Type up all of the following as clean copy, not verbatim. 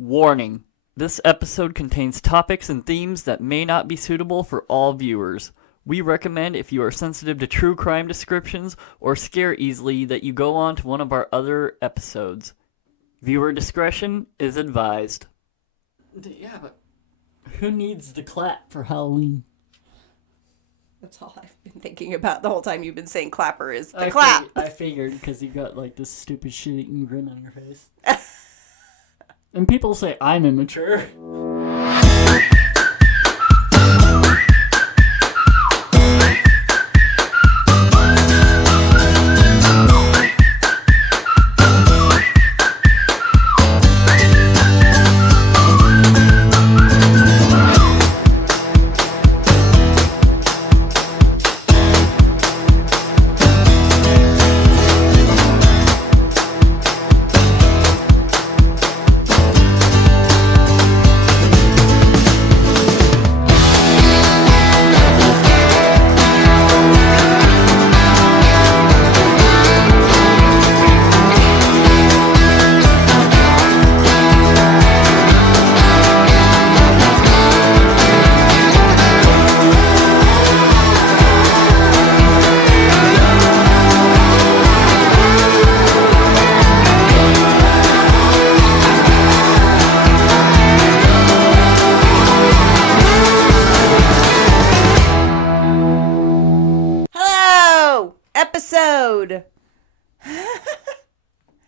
Warning. This episode contains topics and themes that may not be suitable for all viewers. We recommend if you are sensitive to true crime descriptions or scare easily that you go on to one of our other episodes. Viewer discretion is advised. Yeah, but who needs the clap for Halloween? That's all I've been thinking about the whole time you've been saying clapper is the clap. I figured because you got like this stupid shit-eating grin on your face. And people say I'm immature.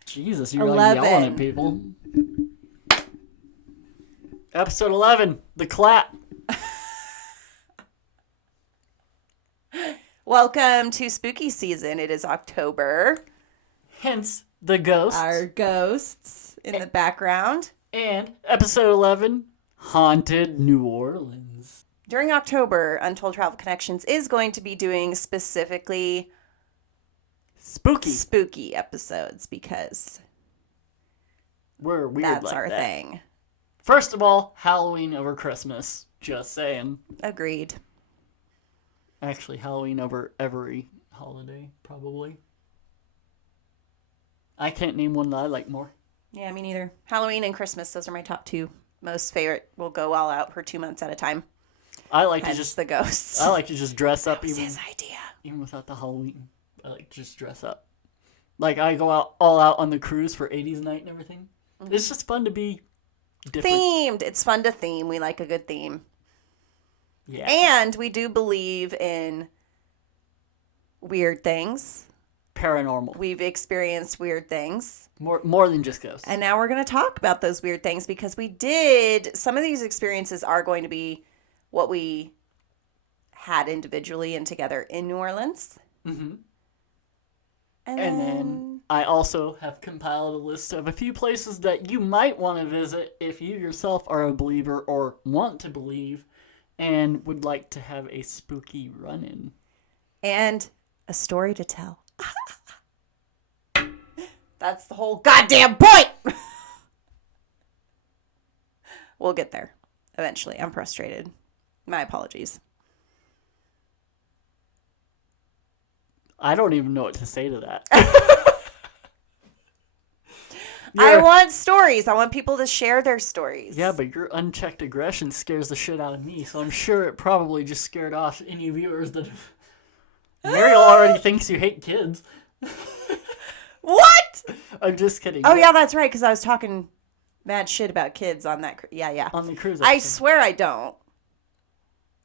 Jesus, you're 11. Like yelling at people. Episode 11, the clap. Welcome to spooky season. It is October. Hence, the ghosts. Our ghosts in the background. And episode 11, Haunted New Orleans. During October, Untold Travel Connections is going to be doing specifically spooky episodes because we're weird. That's like our that. thing. First of all, Halloween over Christmas. Just saying. Agreed. Actually, Halloween over every holiday, probably. I can't name one that I like more. Yeah, me neither. Halloween and Christmas, those are my top two. Most favorite. We'll go all out for 2 months at a time. I like Hence to just the ghosts. I like to just dress up That was his idea. Even without the Halloween. I like to just dress up. Like I go out all out on the cruise for 80s night and everything. Mm-hmm. It's just fun to be different. Themed. It's fun to theme. We like a good theme. Yeah. And we do believe in weird things. Paranormal. We've experienced weird things. More than just ghosts. And now we're going to talk about those weird things because some of these experiences are going to be what we had individually and together in New Orleans. Mm-hmm. And then I also have compiled a list of a few places that you might want to visit if you yourself are a believer or want to believe and would like to have a spooky run-in. And a story to tell. That's the whole goddamn point! We'll get there eventually. I'm frustrated. My apologies. I don't even know what to say to that. I want stories. I want people to share their stories. Yeah, but your unchecked aggression scares the shit out of me, so I'm sure it probably just scared off any viewers that... Mariel already thinks you hate kids. What? I'm just kidding. Oh, yeah, that's right, because I was talking mad shit about kids on that... Yeah. On the cruise episode. I swear I don't.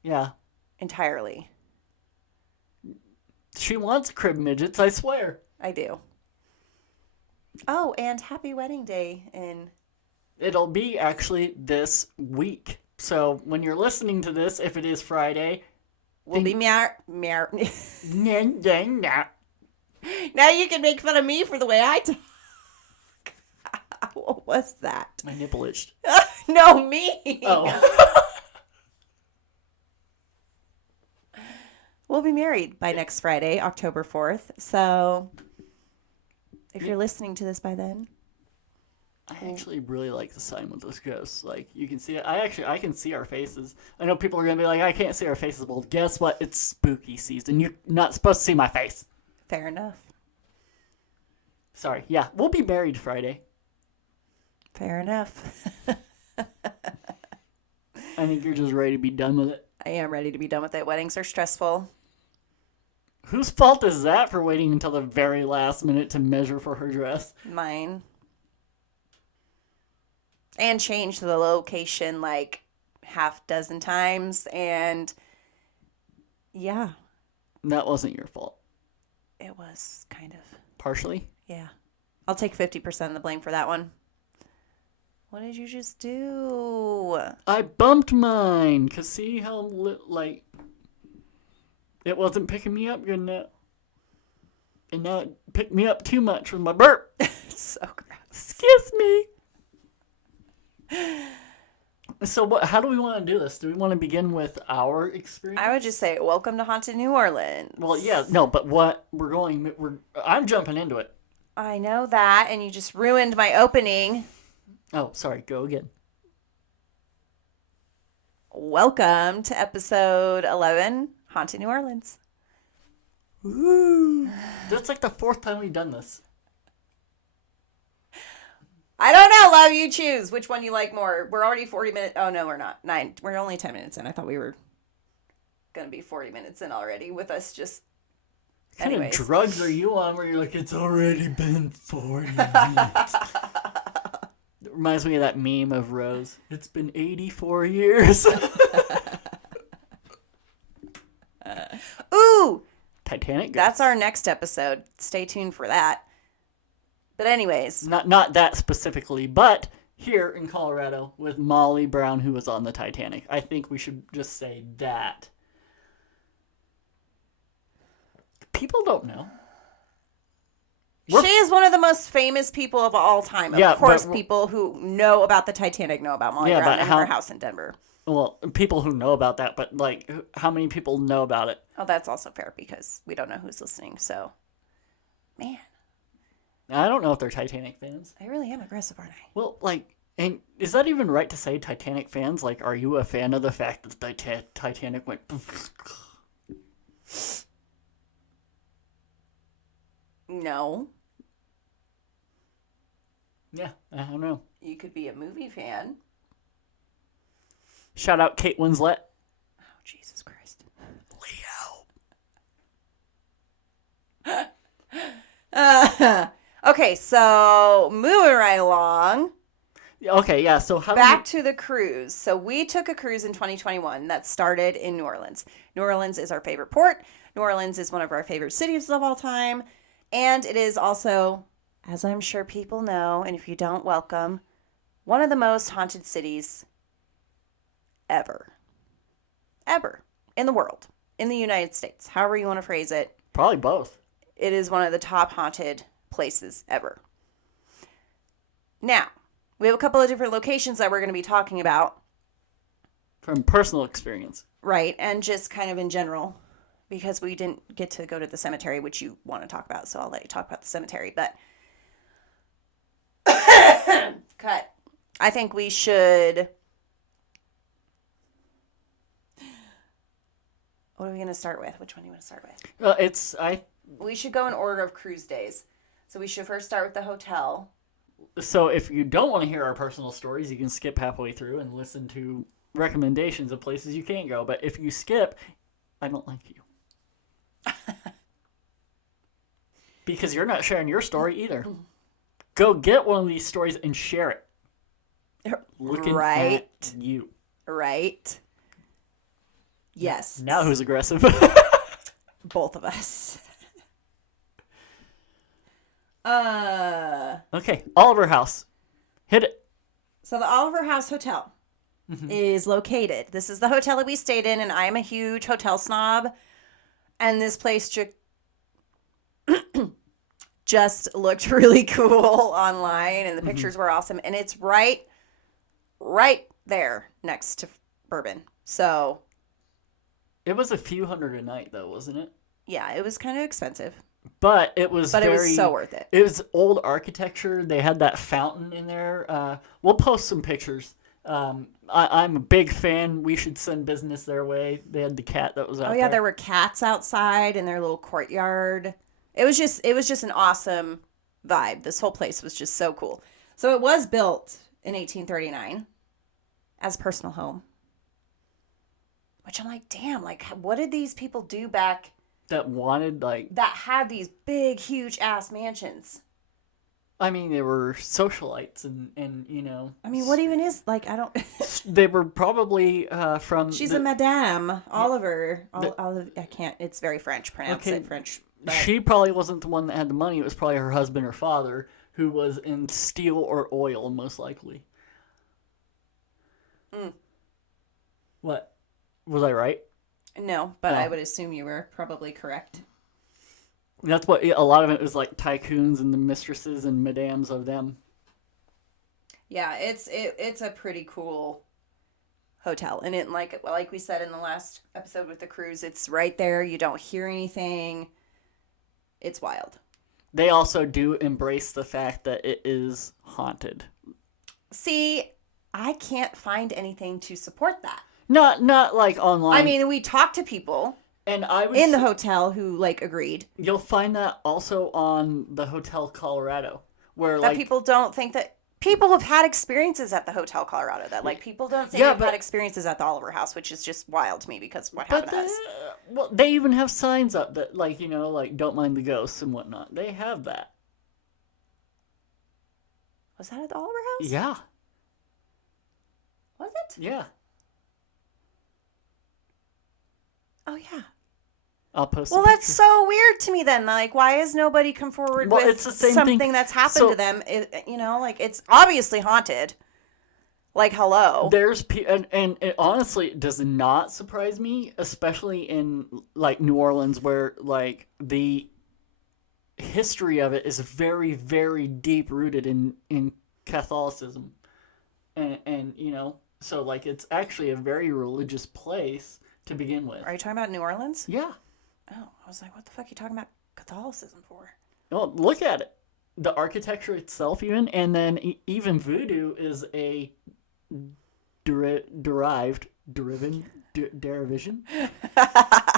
Yeah. Entirely. She wants crib midgets, I swear. I do. Oh, and happy wedding day in... It'll be actually this week. So when you're listening to this, if it is Friday... We'll be Now you can make fun of me for the way I talk. What was that? My nipple itched. No, me. Oh. We'll be married by next Friday, October 4th. So if you're listening to this by then. I actually really like the sign with those ghosts. Like, you can see it. I can see our faces. I know people are going to be like, I can't see our faces. Well, guess what? It's spooky season. You're not supposed to see my face. Fair enough. Sorry. Yeah, we'll be married Friday. Fair enough. I think you're just ready to be done with it. I am ready to be done with it. Weddings are stressful. Whose fault is that for waiting until the very last minute to measure for her dress? Mine. And change the location like half dozen times. And yeah. That wasn't your fault. It was kind of. Partially? Yeah. I'll take 50% of the blame for that one. What did you just do? I bumped mine. Because see how, it wasn't picking me up good enough. And now it picked me up too much with my burp. It's so gross. Excuse me. So how do we want to do this? Do we want to begin with our experience? I would just say, welcome to Haunted New Orleans. Well, yeah, no, but I'm jumping into it. I know that, and you just ruined my opening. Oh, sorry, go again. Welcome to episode 11, Haunted New Orleans. Woo! That's like the fourth time we've done this. I don't know, love, you choose. Which one you like more? We're already 40 minutes. Oh, no, we're not. 9. We're only 10 minutes in. I thought we were going to be 40 minutes in already with us just... What kind of drugs are you on where you're like, it's already been 40 minutes? It reminds me of that meme of Rose. It's been 84 years. Ooh! Titanic? That's our next episode. Stay tuned for that. But anyways. Not that specifically, but here in Colorado with Molly Brown, who was on the Titanic. I think we should just say that. People don't know. She is one of the most famous people of all time. Of course, people who know about the Titanic know about Molly Brown and her house in Denver. Well, people who know about that, but like, how many people know about it? Oh, that's also fair because we don't know who's listening. So, man. I don't know if they're Titanic fans. I really am aggressive, aren't I? Well, and is that even right to say Titanic fans? Like, are you a fan of the fact that the Titanic went... No. Yeah, I don't know. You could be a movie fan. Shout out Kate Winslet. Oh, Jesus Christ. Leo. Okay, so moving right along. Okay, yeah, so back to the cruise. So we took a cruise in 2021 that started in New Orleans. New Orleans is our favorite port. New Orleans is one of our favorite cities of all time. And it is also, as I'm sure people know, and if you don't, welcome, one of the most haunted cities ever. Ever. In the world. In the United States. However you want to phrase it. Probably both. It is one of the top haunted places ever. Now, we have a couple of different locations that we're going to be talking about. From personal experience. Right, and just kind of in general. Because we didn't get to go to the cemetery, which you want to talk about, so I'll let you talk about the cemetery. But cut. I think we should. What are we going to start with? Which one do you want to start with? We should go in order of cruise days. So we should first start with the hotel. So if you don't want to hear our personal stories, you can skip halfway through and listen to recommendations of places you can't go. But if you skip, I don't like you. Because you're not sharing your story either. Go get one of these stories and share it. Looking at you. Right. Yes. Now who's aggressive? Both of us. Okay, Oliver House. Hit it. So the Oliver House Hotel is located. This is the hotel that we stayed in, and I am a huge hotel snob. And this place just looked really cool online, and the pictures were awesome. And it's right there next to Bourbon. So it was a few $100 a night, though, wasn't it? Yeah, it was kind of expensive. But it was it was so worth it. It was old architecture. They had that fountain in there. We'll post some pictures. I'm a big fan. We should send business their way. They had the cat that was out there. Oh, yeah, there were cats outside in their little courtyard. It was just an awesome vibe. This whole place was just so cool. So it was built in 1839 as a personal home. Which I'm like, damn, like, what did these people do back... That wanted, like... That had these big, huge-ass mansions. I mean, they were socialites and you know... I mean, what even is... Like, I don't... They were probably from... She's a Madame Oliver. I can't... It's very French. Pronounce it French. But... She probably wasn't the one that had the money. It was probably her husband or father, who was in steel or oil, most likely. What? Was I right? No, but I would assume you were probably correct. That's what a lot of it was, like tycoons and the mistresses and madames of them. Yeah, it's a pretty cool hotel, and it like we said in the last episode with the cruise, it's right there. You don't hear anything. It's wild. They also do embrace the fact that it is haunted. See, I can't find anything to support that. Not like online. I mean, we talked to people. And I would in the hotel who like agreed. You'll find that also on the Hotel Colorado, where that people don't think that people have had experiences at the Hotel Colorado that like people don't think they've had experiences at the Oliver House, which is just wild to me because what happened to us. Well, they even have signs up that like like don't mind the ghosts and whatnot. They have that. Was that at the Oliver House? Yeah. Was it? Yeah. Oh yeah. I'll post. Well, that's so weird to me. Then, like, why has nobody come forward with it's the same something thing. that's happened to them? Like it's obviously haunted. Like, hello. There's and it honestly does not surprise me, especially in like New Orleans, where like the history of it is very, very deep rooted in Catholicism, and so like it's actually a very religious place to begin with. Are you talking about New Orleans? Yeah. Oh, I was like, what the fuck are you talking about Catholicism for? Well, look at it. The architecture itself even, and then even Voodoo is a derivation.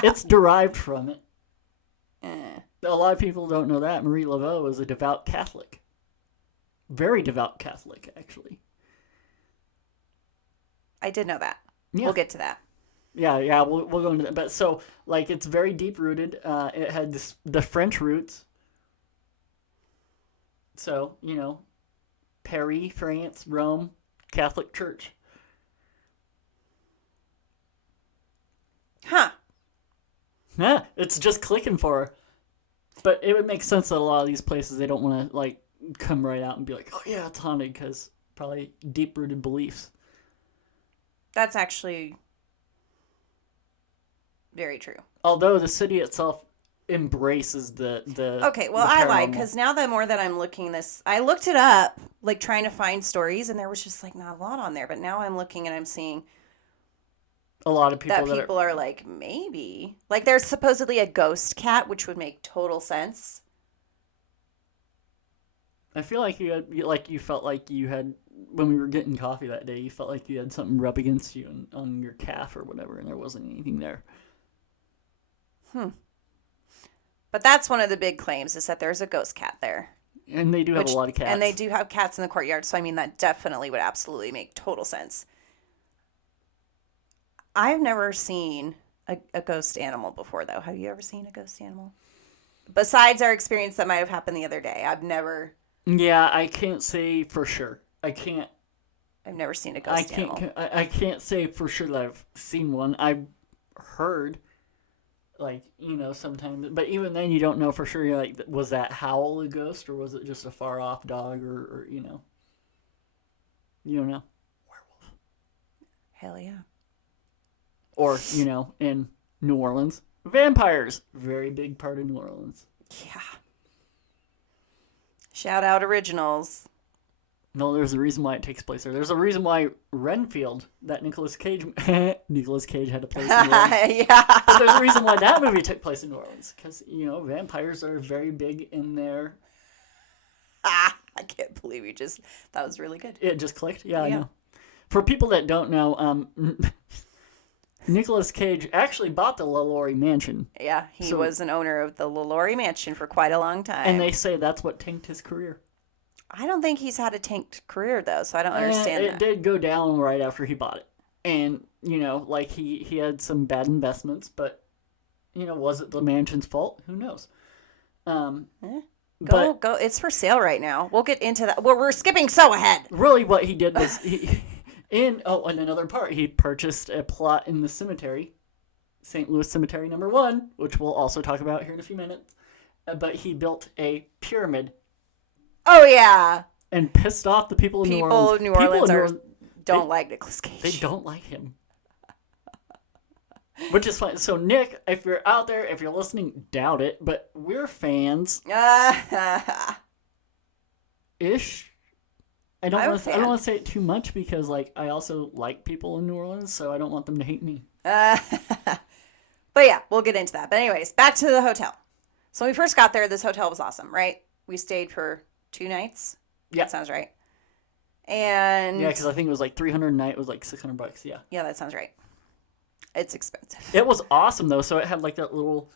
It's derived from it. A lot of people don't know that. Marie Laveau was a devout Catholic. Very devout Catholic, actually. I did know that. Yeah. We'll get to that. Yeah, we'll go into that. But so, like, it's very deep rooted. It had the French roots. So, Paris, France, Rome, Catholic Church. Huh. Yeah, it's just clicking for her. But it would make sense that a lot of these places, they don't want to, like, come right out and be like, oh, yeah, it's haunted, because probably deep rooted beliefs. That's actually very true. Although the city itself embraces the okay, well, I lied, because now the more that I'm looking this, I looked it up, like trying to find stories, and there was just like not a lot on there. But now I'm looking and I'm seeing a lot of people that people are like, maybe. Like there's supposedly a ghost cat, which would make total sense. I feel like you felt like you had, when we were getting coffee that day, you felt like you had something rub against you on your calf or whatever, and there wasn't anything there. But that's one of the big claims, is that there's a ghost cat there. And they do have a lot of cats. And they do have cats in the courtyard, so I mean, that definitely would absolutely make total sense. I've never seen a ghost animal before, though. Have you ever seen a ghost animal? Besides our experience that might have happened the other day, I've never... Yeah, I can't say for sure. I've never seen a ghost animal. I can't say for sure that I've seen one. I've heard... Like, sometimes, but even then you don't know for sure. You're like, was that howl a ghost, or was it just a far off dog, or you don't know. Werewolf. Hell yeah. Or, in New Orleans, vampires. Very big part of New Orleans. Yeah. Shout out Originals. No, there's a reason why it takes place there. There's a reason why Renfield, that Nicolas Cage had a place in New Orleans. Yeah. But there's a reason why that movie took place in New Orleans. Because, vampires are very big in there. I can't believe that was really good. It just clicked? Yeah, I know. For people that don't know, Nicolas Cage actually bought the LaLaurie Mansion. Yeah, he was an owner of the LaLaurie Mansion for quite a long time. And they say that's what tanked his career. I don't think he's had a tanked career, though, so I don't understand It that. did go down right after he bought it. And, like, he had some bad investments, but, was it the mansion's fault? Who knows? Go. It's for sale right now. We'll get into that. We're skipping so ahead. Really, what he did was, and another part, he purchased a plot in the cemetery, St. Louis Cemetery No. 1, which we'll also talk about here in a few minutes. But he built a pyramid. Oh, yeah. And pissed off the people in New Orleans. Don't like Nicolas Cage. They don't like him. Which is fine. So, Nick, if you're out there, if you're listening, doubt it, but we're fans. Ish. I don't want to say it too much because, like, I also like people in New Orleans, so I don't want them to hate me. But yeah, we'll get into that. But anyways, back to the hotel. So when we first got there, this hotel was awesome, right? We stayed for 2 nights. Yeah. That sounds right. And yeah, because I think it was like $300 a night. It was like $600. Yeah. Yeah, that sounds right. It's expensive. It was awesome though. So it had like that little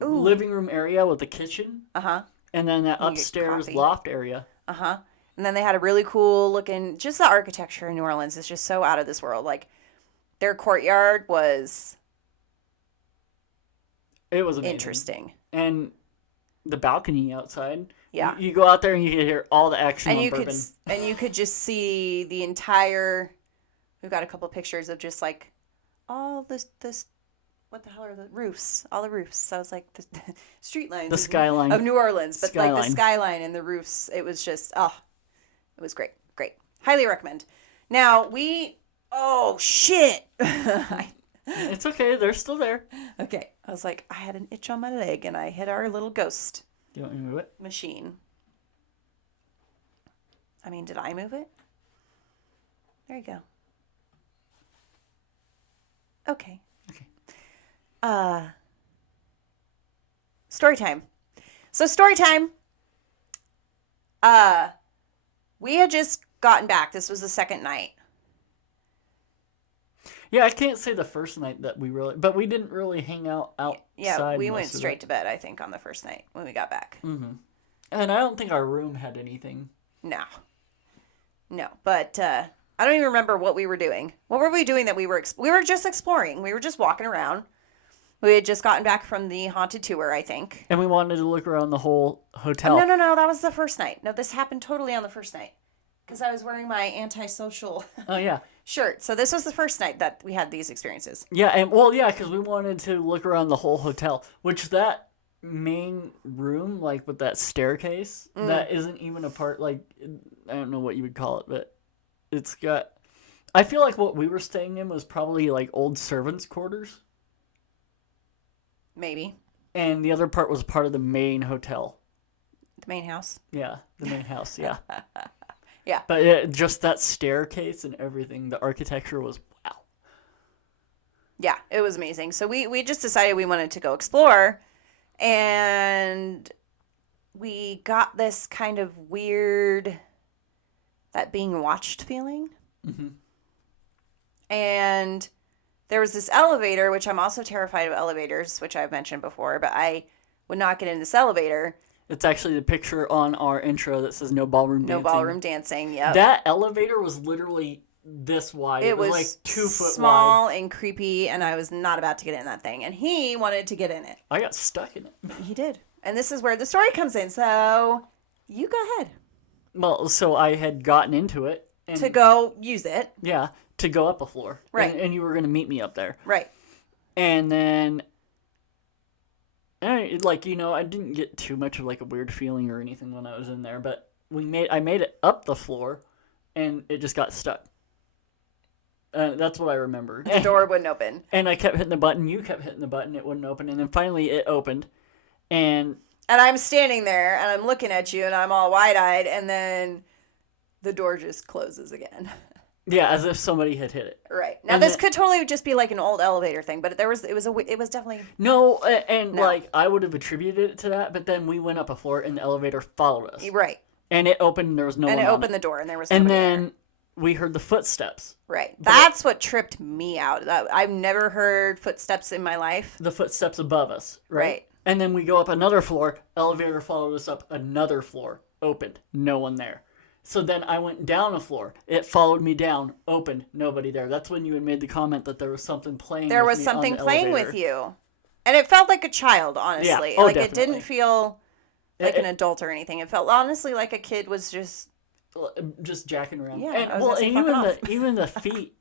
living room area with the kitchen. And then that upstairs loft area. And then they had a really cool looking. Just the architecture in New Orleans is just so out of this world. Like their courtyard was. It was amazing. Interesting. And the balcony outside. Yeah. You go out there and you can hear all the action on bourbon. And you could just see the entire... We've got a couple pictures of just like all this... What the hell are the roofs? All the roofs. So it's like the street lines. The skyline. Of New Orleans. But skyline. Like the skyline and the roofs. It was just... Oh, it was great. Great. Highly recommend. Now, Oh, shit. It's okay. They're still there. Okay. I was like, I had an itch on my leg and I hit our little ghost. Do you want me to move it? Machine. I mean, did I move it? There you go. Okay. Story time. So story time. We had just gotten back. This was the second night. Yeah, I can't say the first night that but we didn't really hang out outside. Yeah, we went straight to bed, I think, on the first night when we got back. Mm-hmm. And I don't think our room had anything. No, but I don't even remember what we were doing. What were we doing that we were just exploring. We were just walking around. We had just gotten back from the haunted tour, I think. And we wanted to look around the whole hotel. Oh, no, that was the first night. No, this happened totally on the first night. Because I was wearing my antisocial shirt. So this was the first night that we had these experiences. Yeah, because we wanted to look around the whole hotel, which that main room, like with that staircase, that isn't even a part, like, I don't know what you would call it, but it's got, I feel like what we were staying in was probably like old servants' quarters. Maybe. And the other part was part of the main hotel. The main house? Yeah, the main house, yeah. Yeah. But just that staircase and everything, the architecture was wow. Yeah, it was amazing. So we just decided we wanted to go explore, and we got this kind of weird, that being watched feeling. Mm-hmm. And there was this elevator, which I'm also terrified of elevators, which I've mentioned before, but I would not get in this elevator. It's actually the picture on our intro that says no ballroom dancing. No ballroom dancing, yeah. That elevator was literally this wide. It was like 2 foot small wide. And creepy, and I was not about to get in that thing. And he wanted to get in it. I got stuck in it. He did. And this is where the story comes in, so you go ahead. Well, so I had gotten into it. To go use it. Yeah, to go up a floor. Right. And you were going to meet me up there. Right. And then... I didn't get too much of like a weird feeling or anything when I was in there, but I made it up the floor, and it just got stuck. That's what I remember. The door wouldn't open. And I kept hitting the button. You kept hitting the button. It wouldn't open, and then finally it opened, and I'm standing there and I'm looking at you and I'm all wide-eyed, and then the door just closes again. Yeah, as if somebody had hit it. Right. Now this could totally just be like an old elevator thing, but it was definitely no. Like I would have attributed it to that, but then we went up a floor and the elevator followed us. Right. And it opened. And there was no one. And it opened the door and there was. And then there. We heard the footsteps. Right. That's what tripped me out. I've never heard footsteps in my life. The footsteps above us. Right. Right. And then we go up another floor. Elevator followed us up another floor. opened, no one there. So then I went down a floor. It followed me down, opened, nobody there. That's when you had made the comment that there was something playing There with was me something on the playing elevator. with you. And it felt like a child, honestly. Yeah. Oh, like, definitely. it didn't feel like an adult or anything. It felt honestly like a kid was just jacking around. Yeah, And, I was gonna say fucking even the feet,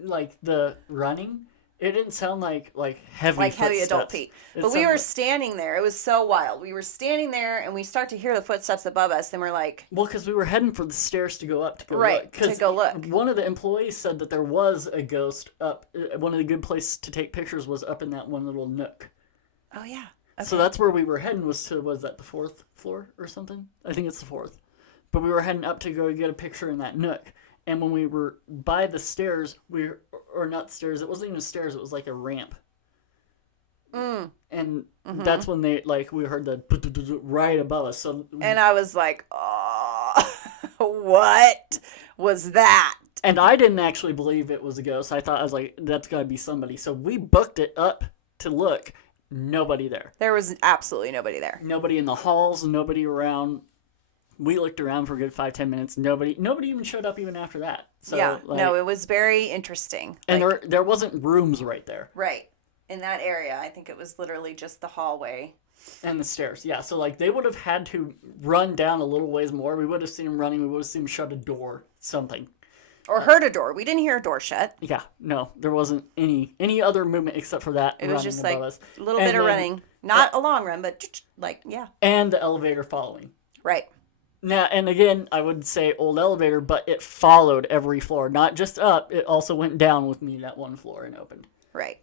like the running, it didn't sound like heavy like heavy footsteps. adult feet. But we were standing there. It was so wild. We were standing there, and we start to hear the footsteps above us, and we're like... Well, because we were heading for the stairs to go up to go right, look. to go look. One of the employees said that there was a ghost up. One of the good places to take pictures was up in that one little nook. Oh, yeah. Okay. So that's where we were heading, was that the 4th floor or something? I think it's the 4th. But we were heading up to go get a picture in that nook. And when we were by the stairs, or not stairs, it wasn't even stairs, it was like a ramp. And that's when we heard the right above us. So, and I was like, oh, what was that? And I didn't actually believe it was a ghost. I was like, that's got to be somebody. So we booked it up to look. Nobody there. There was absolutely nobody there. Nobody in the halls, nobody around. We looked around for a good 5-10 minutes. Nobody even showed up even after that. So, yeah, no, it was very interesting. And there wasn't rooms right there. Right. In that area, I think it was literally just the hallway. And the stairs, yeah. So, they would have had to run down a little ways more. We would have seen them running. We would have seen them shut a door, something. Or heard a door. We didn't hear a door shut. Yeah, no. There wasn't any other movement except for that. It was just like us. A little bit of running. Not a long run, but yeah. And the elevator following. Right. Now, and again, I would say old elevator, but it followed every floor. Not just up, it also went down with me that one floor and opened. Right.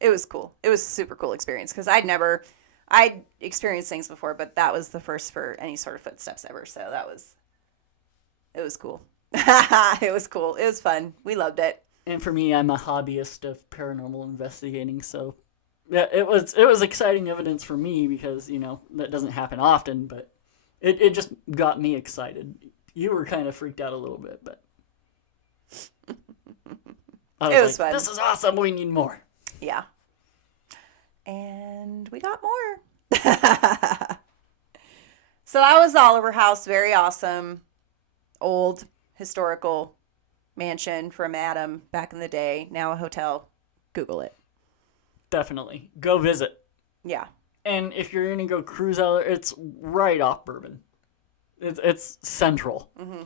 It was cool. It was a super cool experience because I'd experienced things before, but that was the first for any sort of footsteps ever. So it was cool. It was cool. It was fun. We loved it. And for me, I'm a hobbyist of paranormal investigating, so yeah, it was exciting evidence for me because, that doesn't happen often, but it just got me excited. You were kind of freaked out a little bit, but it was fun. This is awesome. We need more. Yeah. And we got more. So that was the Olivier House. Very awesome. Old historical mansion from Adam back in the day. Now a hotel. Google it. Definitely. Go visit. Yeah. And if you're going to go cruise out there, it's right off Bourbon. It's central. Mm-hmm.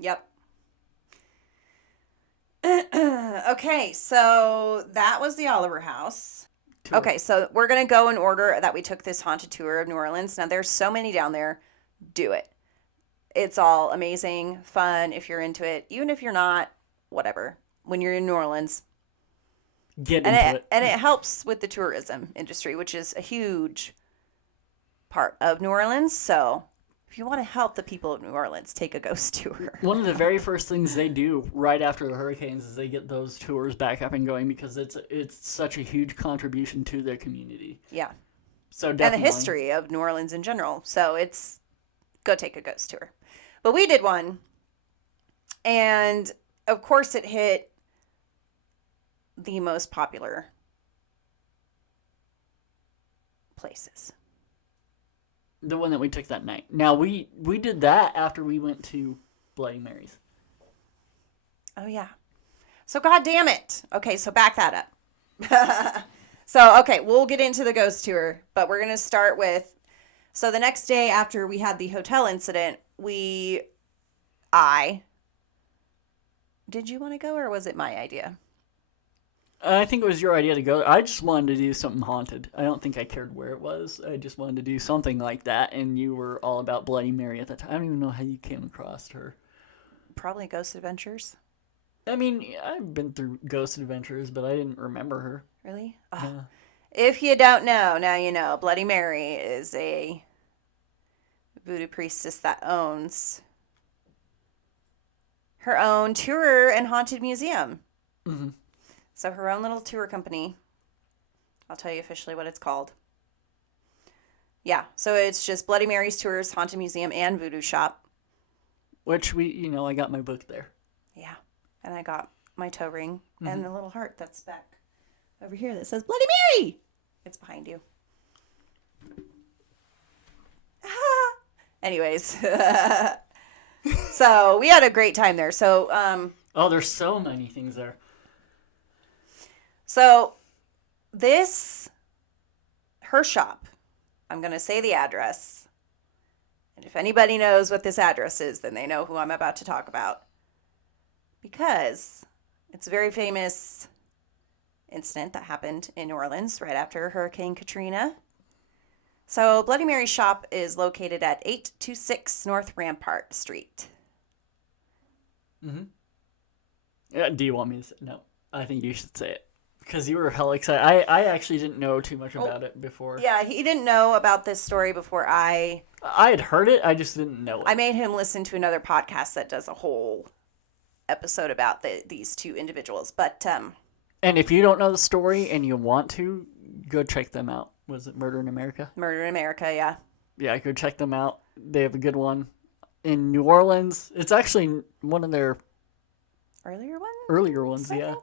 Yep. Okay, so that was the Olivier House. Tour. Okay, so we're going to go in order that we took this haunted tour of New Orleans. Now, there's so many down there. Do it. It's all amazing, fun, if you're into it. Even if you're not, whatever. When you're in New Orleans. Get into it. And it helps with the tourism industry, which is a huge part of New Orleans. So if you want to help the people of New Orleans, take a ghost tour. One of the very first things they do right after the hurricanes is they get those tours back up and going because it's such a huge contribution to their community. Yeah. So definitely. And the history of New Orleans in general. So it's go take a ghost tour. But we did one. And of course it hit the most popular places. The one that we took that night. Now, we did that after we went to Bloody Mary's. Oh, yeah. So, God damn it. Okay, so back that up. So, okay, we'll get into the ghost tour, but we're going to start with... So, the next day after we had the hotel incident, Did you want to go, or was it my idea? I think it was your idea to go. I just wanted to do something haunted. I don't think I cared where it was. I just wanted to do something like that, and you were all about Bloody Mary at the time. I don't even know how you came across her. Probably Ghost Adventures. I mean, I've been through Ghost Adventures, but I didn't remember her. Really? Oh. Yeah. If you don't know, now you know. Bloody Mary is a voodoo priestess that owns her own tour and haunted museum. Mm-hmm. So her own little tour company. I'll tell you officially what it's called. Yeah, so it's just Bloody Mary's Tours, Haunted Museum, and Voodoo Shop. Which I got my book there. Yeah, and I got my toe ring and the little heart that's back over here that says Bloody Mary. It's behind you. Anyways, so we had a great time there. So, Oh, there's so many things there. So her shop, I'm going to say the address. And if anybody knows what this address is, then they know who I'm about to talk about. Because it's a very famous incident that happened in New Orleans right after Hurricane Katrina. So Bloody Mary's shop is located at 826 North Rampart Street. Mm-hmm. Yeah, do you want me to say? No, I think you should say it. Because you were hell excited. I actually didn't know too much about it before. Yeah, he didn't know about this story before I had heard it, I just didn't know it. I made him listen to another podcast that does a whole episode about these two individuals. But and if you don't know the story and you want to, go check them out. Was it Murder in America? Murder in America, yeah. Yeah, go check them out. They have a good one. In New Orleans, it's actually one of their earlier ones, yeah.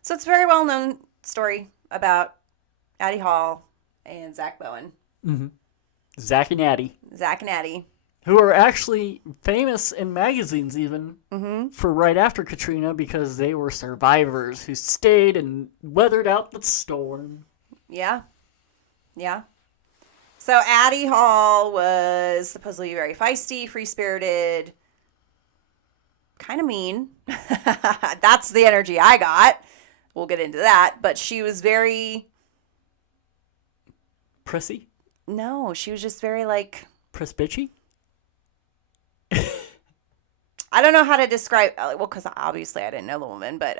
So it's a very well-known story about Addie Hall and Zach Bowen. Mm-hmm. Zack and Addie. Zack and Addie. Who are actually famous in magazines even for right after Katrina because they were survivors who stayed and weathered out the storm. Yeah. Yeah. So Addie Hall was supposedly very feisty, free-spirited, kind of mean. That's the energy I got. We'll get into that. But she was very... Prissy? No, she was just very like... Priss bitchy? I don't know how to describe... Well, because obviously I didn't know the woman. But,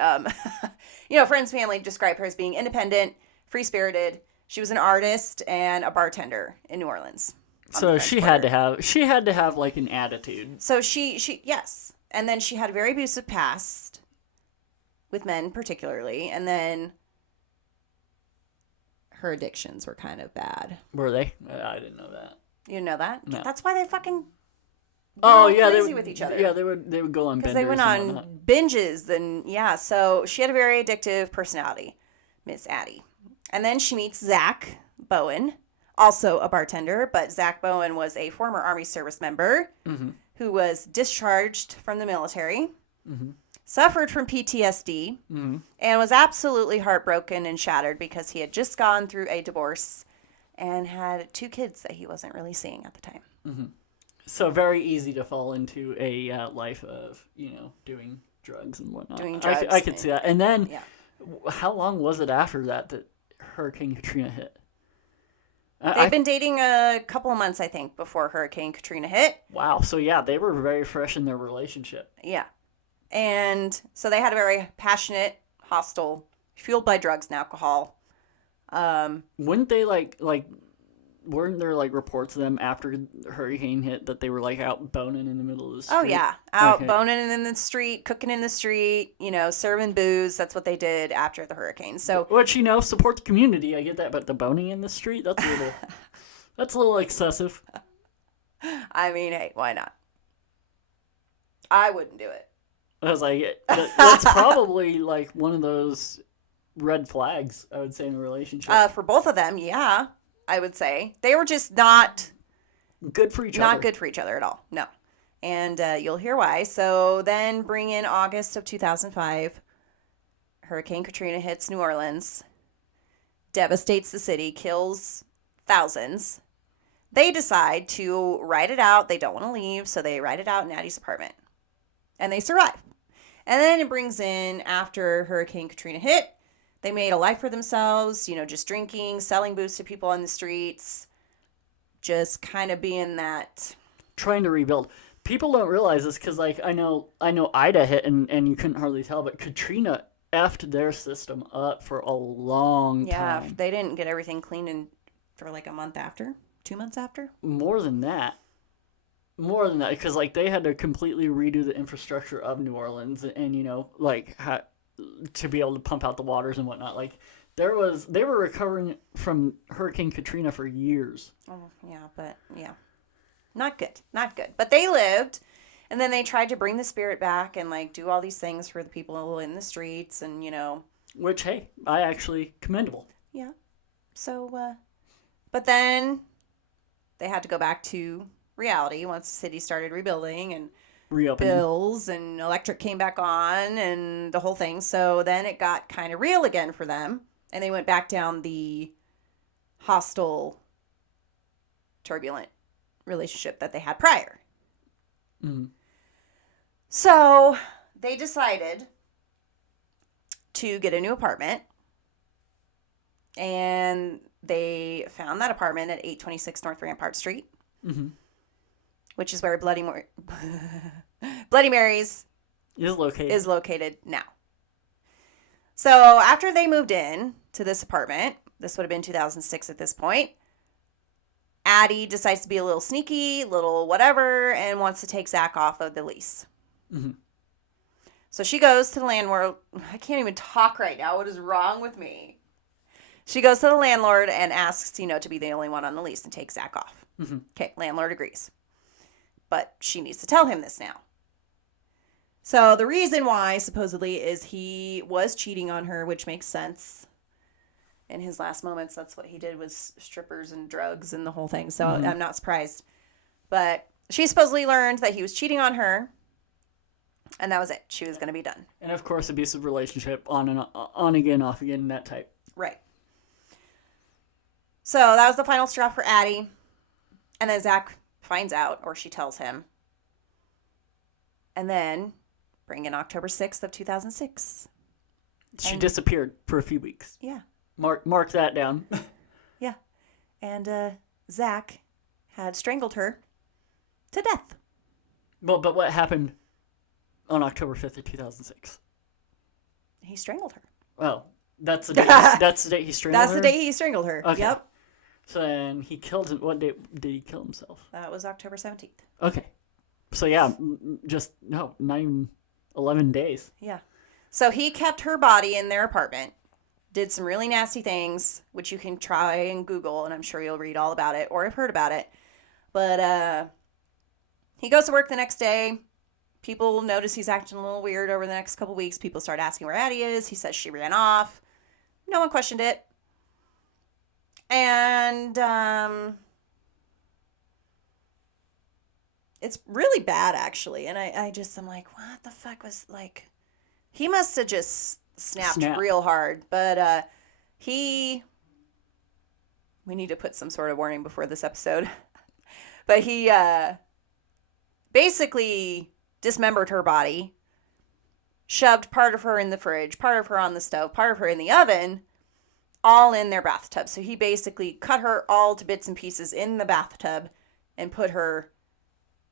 friends, family describe her as being independent, free-spirited. She was an artist and a bartender in New Orleans. So she had to have like an attitude. So she yes. And then she had a very abusive past with men particularly, and then her addictions were kind of bad. Were they? I didn't know that. You didn't know that? No. That's why they fucking crazy with each other. Yeah, they would go on benders. Because they went on binges, then yeah. So she had a very addictive personality, Miss Addie. And then she meets Zach Bowen, also a bartender, but Zach Bowen was a former Army service member who was discharged from the military, suffered from PTSD, and was absolutely heartbroken and shattered because he had just gone through a divorce and had 2 kids that he wasn't really seeing at the time. So very easy to fall into a life of, doing drugs and whatnot. I could see that. And then, how long was it after that Hurricane Katrina hit? They've been dating a couple of months, I think, before Hurricane Katrina hit. Wow. So, yeah, they were very fresh in their relationship. Yeah. And so they had a very passionate, hostile, fueled by drugs and alcohol. Wouldn't they, weren't there, reports of them after the hurricane hit that they were, out boning in the middle of the street? Oh, yeah. Out boning in the street, cooking in the street, serving booze. That's what they did after the hurricane. So, which, support the community. I get that. But the boning in the street, that's a little excessive. I mean, hey, why not? I wouldn't do it. I was like, that's probably, one of those red flags, I would say, in a relationship. For both of them, yeah. I would say. They were just not good for each other. Not good for each other at all. No. And you'll hear why. So then bring in August of 2005. Hurricane Katrina hits New Orleans. Devastates the city. Kills thousands. They decide to ride it out. They don't want to leave. So they ride it out in Addie's apartment. And they survive. And then it brings in, after Hurricane Katrina hit, they made a life for themselves, just drinking, selling booze to people on the streets, just kind of being that... Trying to rebuild. People don't realize this because, I know Ida hit and you couldn't hardly tell, but Katrina effed their system up for a long time. Yeah, they didn't get everything cleaned for a month after, 2 months after. More than that, because, they had to completely redo the infrastructure of New Orleans and, to be able to pump out the waters and whatnot. They were recovering from Hurricane Katrina for years. Oh, yeah, but yeah. Not good. But they lived, and then they tried to bring the spirit back and do all these things for the people in the streets and, Which, hey, I actually commendable. Yeah. So, but then they had to go back to reality once the city started rebuilding and Reopening. bills and electric came back on and the whole thing. So then it got kind of real again for them. And they went back down the hostile, turbulent relationship that they had prior. Mm-hmm. So they decided to get a new apartment. And they found that apartment at 826 North Rampart Street, mm-hmm. which is where Bloody Mary's is located now. So after they moved in to this apartment, this would have been 2006 at this point, Addie decides to be a little sneaky, little whatever, and wants to take Zack off of the lease. Mm-hmm. So she goes to the landlord. I can't even talk right now. What is wrong with me? She goes to the landlord and asks, to be the only one on the lease and take Zack off. Mm-hmm. Okay, landlord agrees. But she needs to tell him this now. So the reason why, supposedly, is he was cheating on her, which makes sense. In his last moments, that's what he did, was strippers and drugs and the whole thing. So I'm not surprised. But she supposedly learned that he was cheating on her. And that was it. She was going to be done. And of course, abusive relationship, on again, off again, that type. Right. So that was the final straw for Addie. And then Zack finds out, or she tells him. And then, bring in October 6th of 2006. She disappeared for a few weeks. Yeah. Mark that down. Yeah. And Zack had strangled her to death. Well, but what happened on October 5th of 2006? He strangled her. Well, that's the day. That's the day he strangled her. That's the day he strangled her. Okay. Yep. So then he killed him. What day did he kill himself? That was October 17th. Okay. So yeah, not even 11 days. Yeah. So he kept her body in their apartment, did some really nasty things, which you can try and Google, and I'm sure you'll read all about it or have heard about it. But he goes to work the next day. People notice he's acting a little weird over the next couple weeks. People start asking where Addie is. He says she ran off. No one questioned it. And it's really bad, actually. And I'm like, what the fuck was, like, he must have just snapped real hard. But we need to put some sort of warning before this episode. But he basically dismembered her body, shoved part of her in the fridge, part of her on the stove, part of her in the oven, all in their bathtub. So he basically cut her all to bits and pieces in the bathtub and put her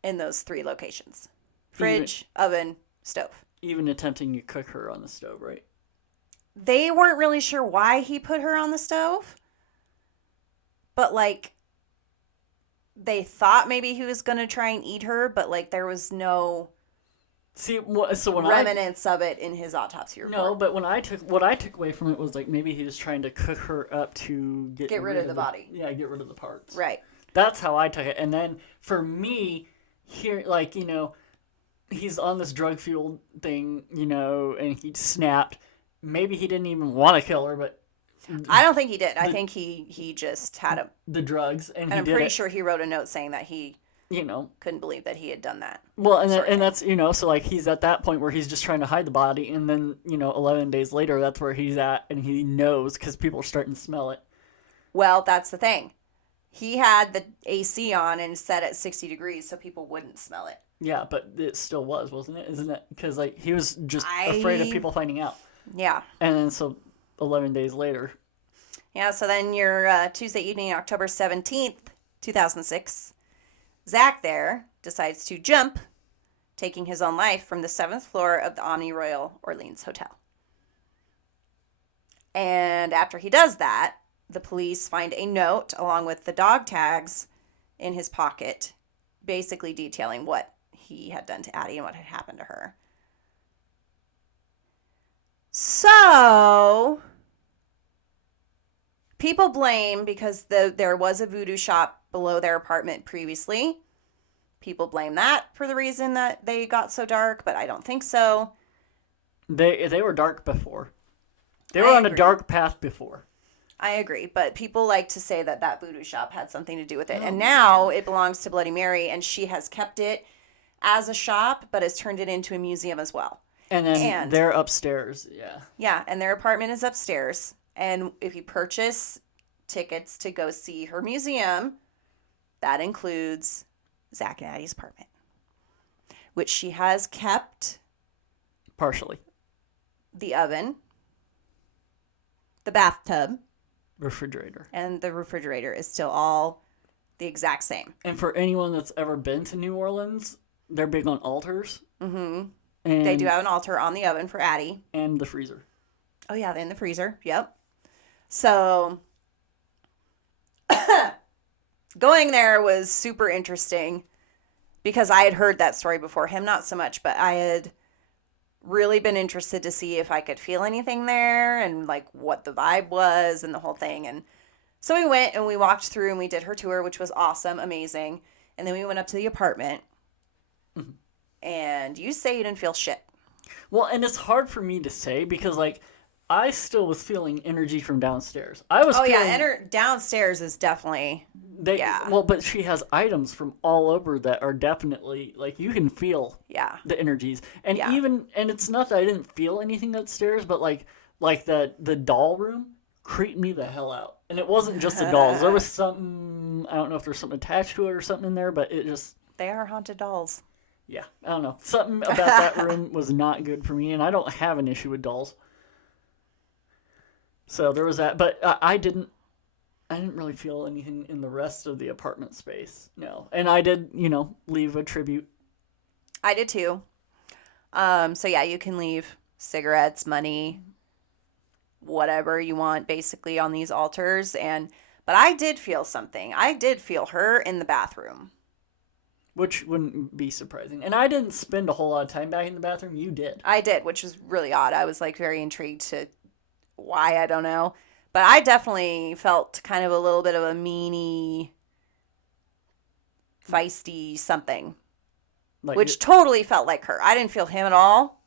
in those 3 locations. Fridge, oven, stove. Even attempting to cook her on the stove, right? They weren't really sure why he put her on the stove. But, like, they thought maybe he was going to try and eat her, but, like, there was no remnants of it in his autopsy report. No, but what I took away from it was, like, maybe he was trying to cook her up to get rid of the body. Yeah, get rid of the parts. Right. That's how I took it. And then, for me, here, like, he's on this drug-fueled thing, and he snapped. Maybe he didn't even want to kill her, but... I don't think he did. I think he just had the drugs, and I'm pretty sure he wrote a note saying that he... couldn't believe that he had done that. Well, and that's, so, like, he's at that point where he's just trying to hide the body, and then, 11 days later, that's where he's at, and he knows, because people are starting to smell it. Well, that's the thing. He had the AC on and set at 60 degrees so people wouldn't smell it. Yeah, but it still was, wasn't it? Isn't it? Because, like, he was just afraid of people finding out. Yeah. And then, so, 11 days later. Yeah, so then your Tuesday evening, October 17th, 2006... Zack there decides to jump, taking his own life from the 7th floor of the Omni Royal Orleans Hotel. And after he does that, the police find a note along with the dog tags in his pocket, basically detailing what he had done to Addie and what had happened to her. So, people blame, because there was a voodoo shop below their apartment previously. People blame that for the reason that they got so dark, but I don't think so. They were dark before. They were on a dark path before. I agree. But people like to say that that voodoo shop had something to do with it. And now it belongs to Bloody Mary, and she has kept it as a shop, but has turned it into a museum as well. And then they're upstairs, yeah. Yeah, and their apartment is upstairs. And if you purchase tickets to go see her museum, that includes Zack and Addie's apartment, which she has kept. Partially. The oven, the bathtub, refrigerator. And the refrigerator is still all the exact same. And for anyone that's ever been to New Orleans, they're big on altars. Mm-hmm. And they do have an altar on the oven for Addie. And the freezer. Oh, yeah, in the freezer. Yep. So, going there was super interesting because I had heard that story before. Him, not so much, but I had really been interested to see if I could feel anything there and, like, what the vibe was and the whole thing. And so we went and we walked through and we did her tour, which was awesome, amazing. And then we went up to the apartment. Mm-hmm. And you say you didn't feel shit. Well, and it's hard for me to say because, like, I still was feeling energy from downstairs. I was downstairs is definitely... Well, but she has items from all over that are definitely, like, you can feel the energies. And and it's not that I didn't feel anything upstairs, but, like the doll room creeped me the hell out. And it wasn't just the dolls. There was something, I don't know if there's something attached to it or something in there, but it just... They are haunted dolls. Yeah, I don't know. Something about that room was not good for me, and I don't have an issue with dolls. So there was that, but I didn't really feel anything in the rest of the apartment space. No, and I did, leave a tribute. I did too. So yeah, you can leave cigarettes, money, whatever you want, basically on these altars. But I did feel something. I did feel her in the bathroom. Which wouldn't be surprising. And I didn't spend a whole lot of time back in the bathroom. You did. I did, which was really odd. I was, like, very intrigued to why, I don't know. But I definitely felt kind of a little bit of a meanie, feisty something. Which totally felt like her. I didn't feel him at all.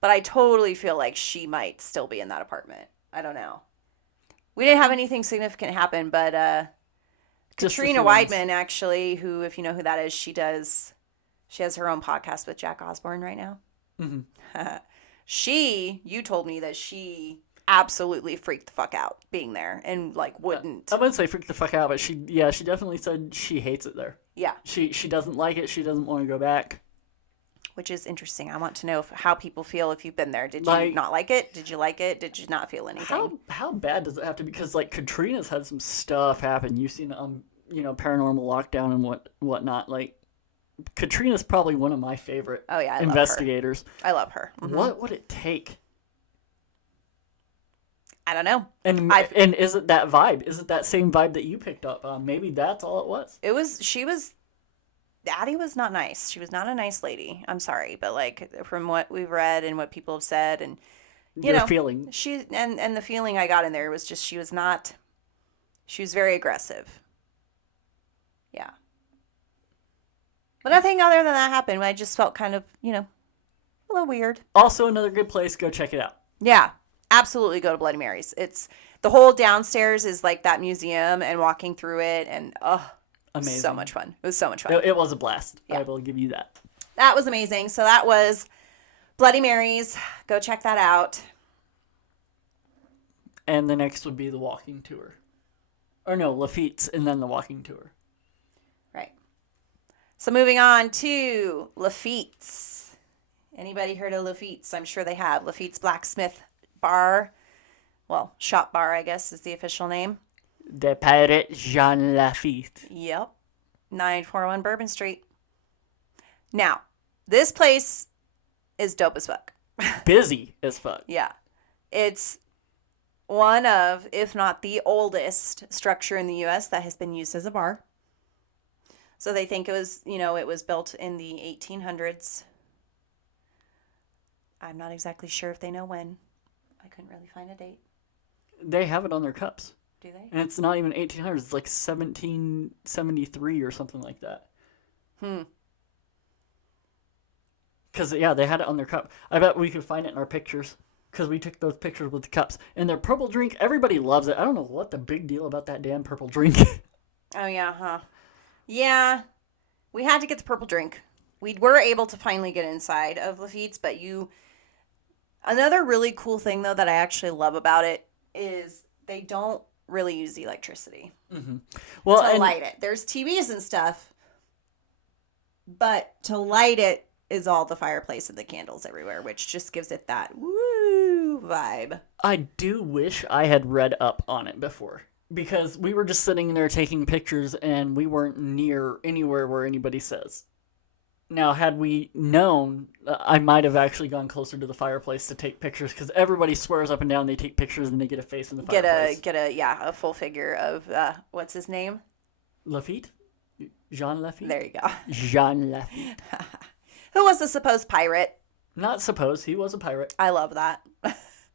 But I totally feel like she might still be in that apartment. I don't know. We didn't have anything significant happen, but... Katrina Weidman, actually, who, if you know who that is, she has her own podcast with Jack Osborne right now. Mm-hmm. You told me that she absolutely freaked the fuck out being there and, like, wouldn't. I wouldn't say freaked the fuck out, but she definitely said she hates it there. Yeah. She doesn't like it. She doesn't want to go back. Which is interesting. I want to know how people feel if you've been there. Did you not like it? Did you like it? Did you not feel anything? How bad does it have to be? Because, like, Katrina's had some stuff happen. You've seen paranormal lockdown and whatnot. Like, Katrina's probably one of my favorite investigators. I love her. Mm-hmm. What would it take? I don't know. And is it that vibe? Is it that same vibe that you picked up on? Maybe that's all it was. Addie was not nice. She was not a nice lady. I'm sorry, but, like, from what we've read and what people have said, and feeling, and the feeling I got in there was just she was very aggressive. Yeah, but nothing other than that happened. I just felt kind of a little weird. Also, another good place. Go check it out. Yeah, absolutely. Go to Bloody Mary's. It's the whole downstairs is like that museum, and walking through it, and amazing. So much fun. It was so much fun. It was a blast. Yeah. I will give you that. That was amazing. So that was Bloody Mary's. Go check that out. And the next would be the walking tour. Or no, Lafitte's and then the walking tour. Right. So moving on to Lafitte's. Anybody heard of Lafitte's? I'm sure they have. Lafitte's Blacksmith Bar. Well, shop bar, I guess, is the official name. The Pirate Jean Lafitte. Yep. 941 Bourbon Street. Now, this place is dope as fuck. Busy as fuck. Yeah. It's one of, if not the oldest structure in the U.S. that has been used as a bar. So they think it was built in the 1800s. I'm not exactly sure if they know when. I couldn't really find a date. They have it on their cups. Do they? And it's not even 1800s. It's like 1773 or something like that. Because, they had it on their cup. I bet we could find it in our pictures. because we took those pictures with the cups. And their purple drink, everybody loves it. I don't know what the big deal about that damn purple drink. Oh, yeah, huh? Yeah, we had to get the purple drink. We were able to finally get inside of Lafitte's, but another really cool thing, though, that I actually love about it is they don't really use the electricity to light it. There's TVs and stuff, but to light it is all the fireplace and the candles everywhere, which just gives it that woo vibe. I do wish I had read up on it before, because we were just sitting there taking pictures and we weren't near anywhere where anybody says. Now, had we known, I might have actually gone closer to the fireplace to take pictures, because everybody swears up and down they take pictures and they get a face in the fireplace. Get a full figure of, what's his name? Lafitte? Jean Lafitte? There you go. Jean Lafitte. Who was the supposed pirate? Not supposed, he was a pirate. I love that.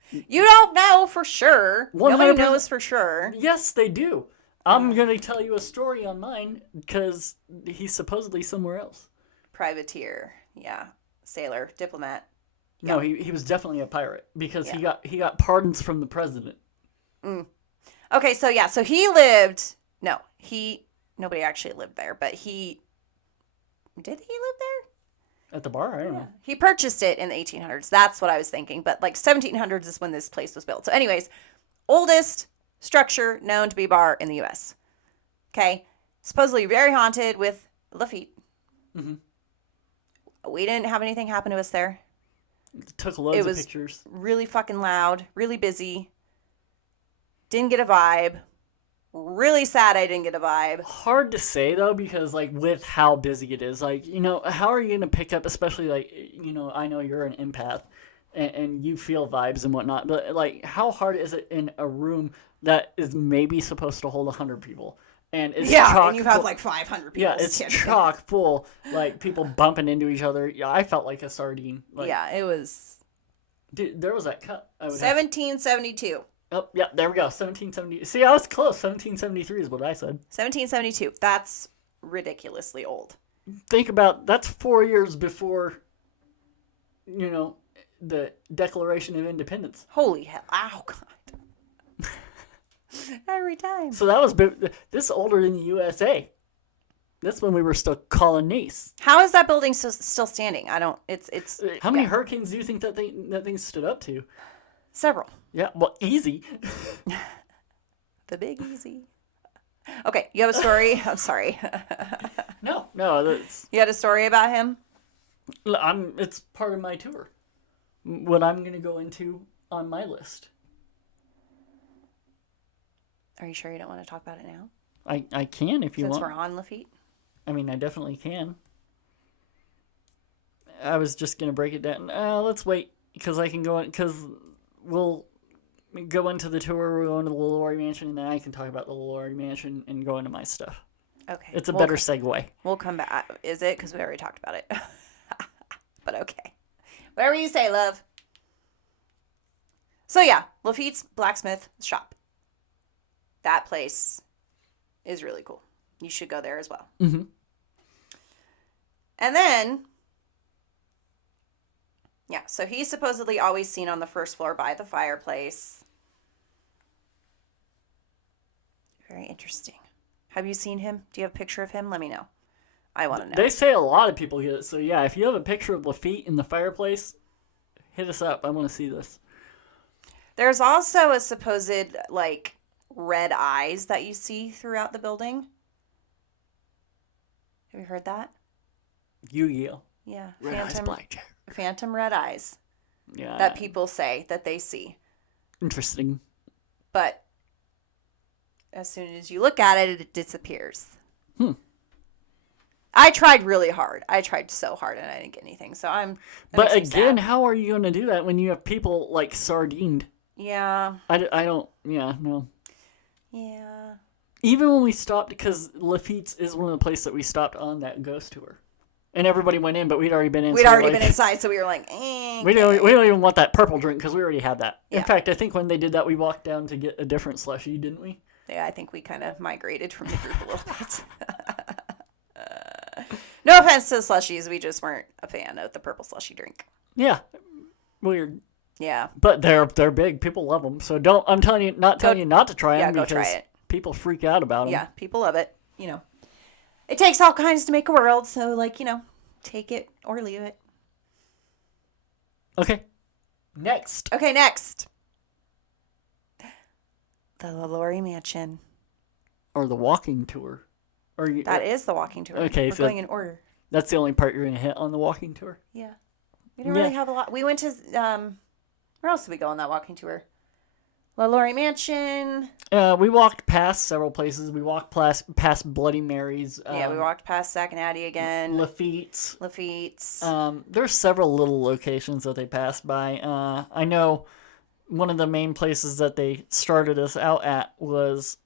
You don't know for sure. 100%. Nobody knows for sure. Yes, they do. I'm going to tell you a story on mine, because he's supposedly somewhere else. Privateer, yeah, sailor, diplomat. No, he was definitely a pirate, because he got pardons from the president. Okay, so he lived. No, nobody actually lived there, but did he live there? At the bar? I don't know. He purchased it in the 1800s. That's what I was thinking. But like 1700s is when this place was built. So, anyways, oldest structure known to be a bar in the U.S. Okay, supposedly very haunted with Lafitte. Mm-hmm. We didn't have anything happen to us there. Took loads of pictures. Really fucking loud, really busy. Didn't get a vibe. Really sad I didn't get a vibe. Hard to say, though, because, like, with how busy it is, like, how are you going to pick up, especially, like, I know you're an empath, and you feel vibes and whatnot, but, like, how hard is it in a room that is maybe supposed to hold 100 people? And it's chock and you have like 500 people. Yeah, it's chock full, like people bumping into each other. Yeah, I felt like a sardine. Like, yeah, it was. Dude, there was that cut. 1772. Oh, yeah, there we go. 1770. See, I was close. 1773 is what I said. 1772. That's ridiculously old. Think about that's 4 years before, the Declaration of Independence. Holy hell! Ow, God. Every time. So that was this older than the USA. That's when we were still colonies. How is that building still standing? I don't. It's. How many hurricanes do you think that thing stood up to? Several. Yeah, well, easy. The big easy. Okay, you have a story. I'm sorry. No. You had a story about him. It's part of my tour. What I'm going to go into on my list. Are you sure you don't want to talk about it now? I can if you want. Since we're on Lafitte? I mean, I definitely can. I was just going to break it down. Let's wait, because I can go in, because we'll go into the tour, we'll go into the LaLaurie Mansion, and then I can talk about the LaLaurie Mansion and go into my stuff. Okay. It's a better segue. We'll come back. Is it? Because we already talked about it. But okay. Whatever you say, love. So yeah, Lafitte's Blacksmith shop. That place is really cool. You should go there as well. Mm-hmm. And then, yeah, so he's supposedly always seen on the first floor by the fireplace. Very interesting. Have you seen him? Do you have a picture of him? Let me know. I want to know. They say a lot of people get it. So yeah, if you have a picture of Lafitte in the fireplace, hit us up. I want to see this. There's also a supposed, like, red eyes that you see throughout the building. Have you heard that? Yu-Gi-Oh. Yeah. Red eyes, blackjack. Phantom red eyes. Yeah. That people say that they see. Interesting. But as soon as you look at it, it disappears. I tried really hard. I tried so hard and I didn't get anything. So But again, how are you going to do that when you have people like sardined? Yeah. I don't. Yeah, no. Yeah. Even when we stopped, because Lafitte's is one of the places that we stopped on that ghost tour. And everybody went in, but we'd already been in. We'd already been inside, so we were like, we don't even want that purple drink because we already had that. Yeah. In fact, I think when they did that, we walked down to get a different slushie, didn't we? Yeah, I think we kind of migrated from the group a little bit. No offense to the slushies, we just weren't a fan of the purple slushie drink. Yeah. Weird. Yeah. But they're big. People love them. So don't. I'm telling you, not telling you not to try them. Yeah, go because try it. people freak out about them. Yeah, people love it. It takes all kinds to make a world. So take it or leave it. Okay. Next. Okay, next. The LaLaurie Mansion. Or the walking tour. That is the walking tour. Okay, We're going in order. That's the only part you're going to hit on the walking tour? Yeah. We didn't really have a lot. We went to, where else did we go on that walking tour? LaLaurie Mansion. We walked past several places. We walked past Bloody Mary's. We walked past Zack and Addie again. Lafitte's. There's several little locations that they passed by. I know one of the main places that they started us out at was...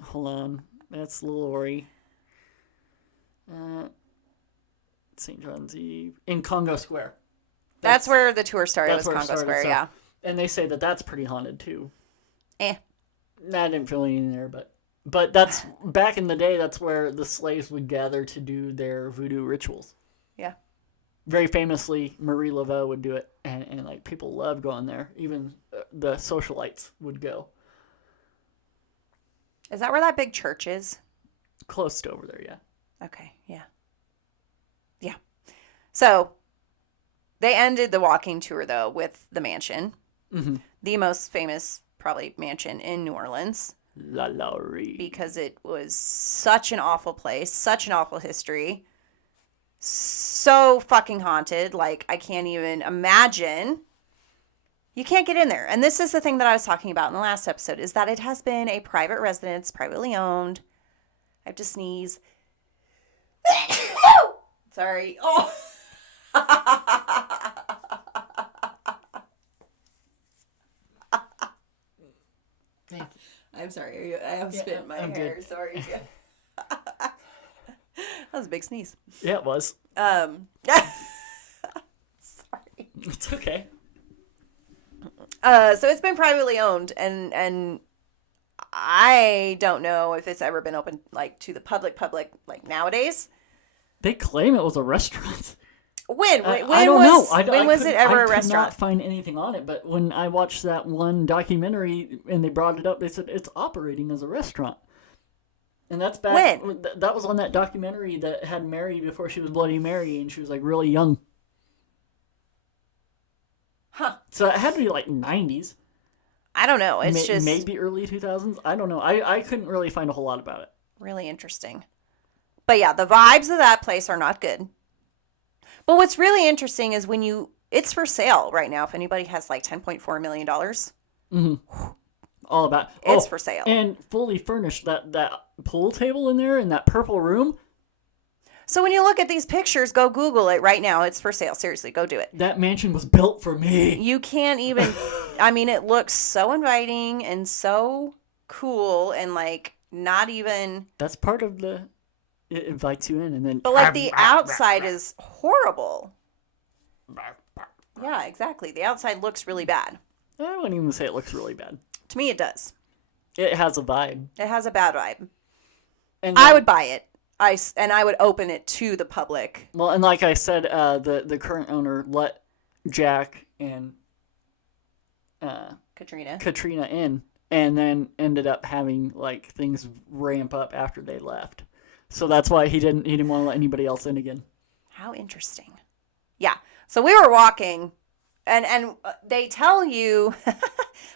Hold on. That's LaLaurie. St. John's Eve. In Congo Square. That's where the tour started, was Congo Square, so, yeah. And they say that that's pretty haunted, too. I didn't feel anything there, but that's... Back in the day, that's where the slaves would gather to do their voodoo rituals. Yeah. Very famously, Marie Laveau would do it, and like, people loved going there. Even the socialites would go. Is that where that big church is? Close to over there, yeah. Okay, yeah. Yeah. So, they ended the walking tour, though, with the mansion. Mm-hmm. The most famous, probably, mansion in New Orleans. LaLaurie. Because it was such an awful place, such an awful history. So fucking haunted. Like, I can't even imagine. You can't get in there. And this is the thing that I was talking about in the last episode, is that it has been a private residence, privately owned. I have to sneeze. Sorry. Oh. I'm sorry. I have spit in my hair. Good. Sorry. That was a big sneeze. Yeah, it was. Sorry. It's okay. So it's been privately owned, and I don't know if it's ever been open like to the public like nowadays. They claim it was a restaurant. When I don't know. When was it ever a restaurant? I could not find anything on it, but when I watched that one documentary and they brought it up, they said it's operating as a restaurant. And that's back when? That was on that documentary that had Mary before she was Bloody Mary, and she was like really young. Huh. So it had to be like 90s. I don't know. It's just... Maybe early 2000s. I don't know. I couldn't really find a whole lot about it. Really interesting. But yeah, the vibes of that place are not good. But what's really interesting is it's for sale right now. If anybody has like $10.4 million. Mm-hmm. All about... It's for sale. And fully furnished. That pool table in there in that purple room. So when you look at these pictures, go Google it right now. It's for sale. Seriously, go do it. That mansion was built for me. You can't even... I mean, it looks so inviting and so cool and like not even... That's part of the... It invites you in and then... But like the outside is horrible. Yeah, exactly. The outside looks really bad. I wouldn't even say it looks really bad. To me, it does. It has a vibe. It has a bad vibe. And I would buy it. I would open it to the public. Well, and like I said, the current owner let Jack and Katrina in, and then ended up having like things ramp up after they left. So that's why he didn't want to let anybody else in again. How interesting. Yeah. So we were walking, and they tell you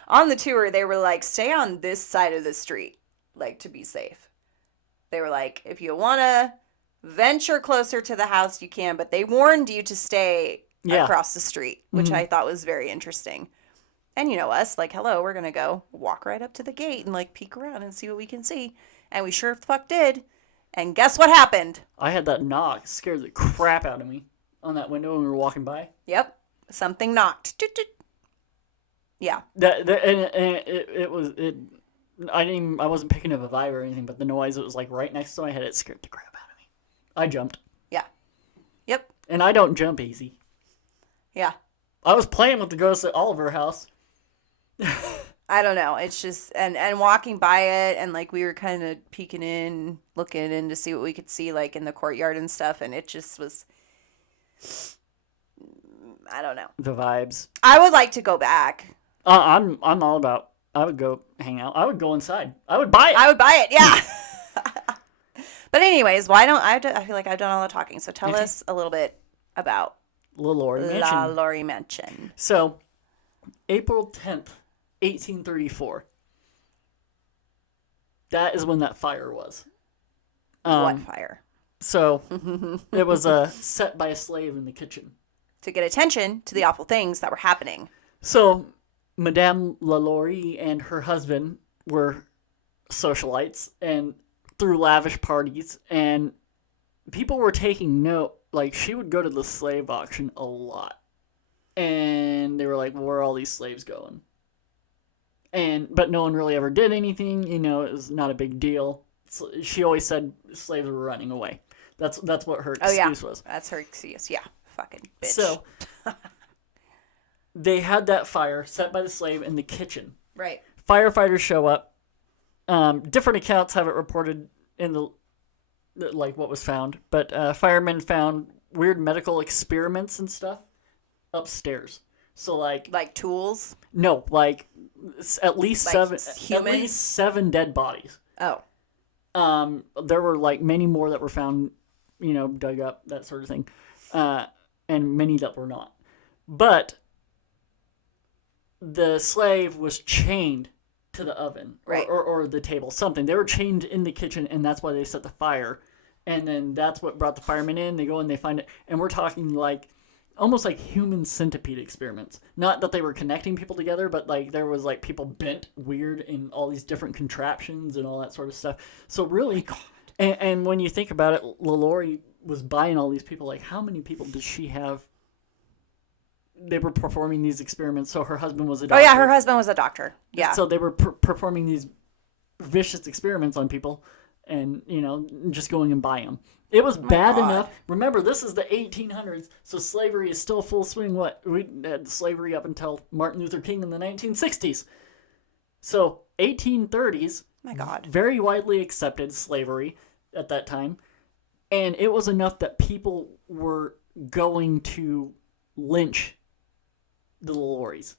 on the tour, they were like, stay on this side of the street, like to be safe. They were like, if you want to venture closer to the house, you can, but they warned you to stay across the street, which I thought was very interesting. And you know us, like, hello, we're going to go walk right up to the gate and like peek around and see what we can see. And we sure the fuck did. And guess what happened? I had that knock. It scared the crap out of me on that window when we were walking by. Yep. Something knocked. Yeah. I wasn't picking up a vibe or anything, but the noise, it was like right next to my head. It scared the crap out of me. I jumped. Yeah. Yep. And I don't jump easy. Yeah. I was playing with the ghost at Olivier House. I don't know. It's just, and walking by it, and like we were kind of peeking in, looking in to see what we could see like in the courtyard and stuff, and it just was, I don't know. The vibes. I would like to go back. I'm all about. I would go hang out. I would go inside. I would buy it. I would buy it. Yeah. But anyways, why don't I feel like I've done all the talking. So tell us a little bit about LaLaurie Mansion. LaLaurie Mansion. So, April 10th, 1834. That is when that fire was. What fire? So, it was set by a slave in the kitchen. To get attention to the awful things that were happening. So, Madame LaLaurie and her husband were socialites and threw lavish parties, and people were taking note. Like, she would go to the slave auction a lot. And they were like, well, where are all these slaves going? But no one really ever did anything. You know, it was not a big deal. So she always said slaves were running away. That's what her excuse was. That's her excuse. Yeah. Fucking bitch. So, they had that fire set by the slave in the kitchen. Right. Firefighters show up. Different accounts have it reported in the like what was found, but firemen found weird medical experiments and stuff upstairs. So like tools? No, like at least like seven dead bodies. Oh. There were like many more that were found, dug up, that sort of thing, and many that were not. But the slave was chained to the oven, right, or the table, something. They were chained in the kitchen, and that's why they set the fire. And then that's what brought the firemen in. They go and they find it, and we're talking like almost like human centipede experiments. Not that they were connecting people together, but like there was like people bent weird in all these different contraptions and all that sort of stuff. So really, and when you think about it, LaLaurie was buying all these people. Like, how many people did she have? They were performing these experiments. So her husband was a doctor. Oh yeah, her husband was a doctor. Yeah. So they were performing these vicious experiments on people, and just going and buying them. It was bad enough. Remember, this is the 1800s, so slavery is still full swing. We had slavery up until Martin Luther King in the 1960s. So 1830s. My God. Very widely accepted slavery at that time, and it was enough that people were going to lynch the LaLauries.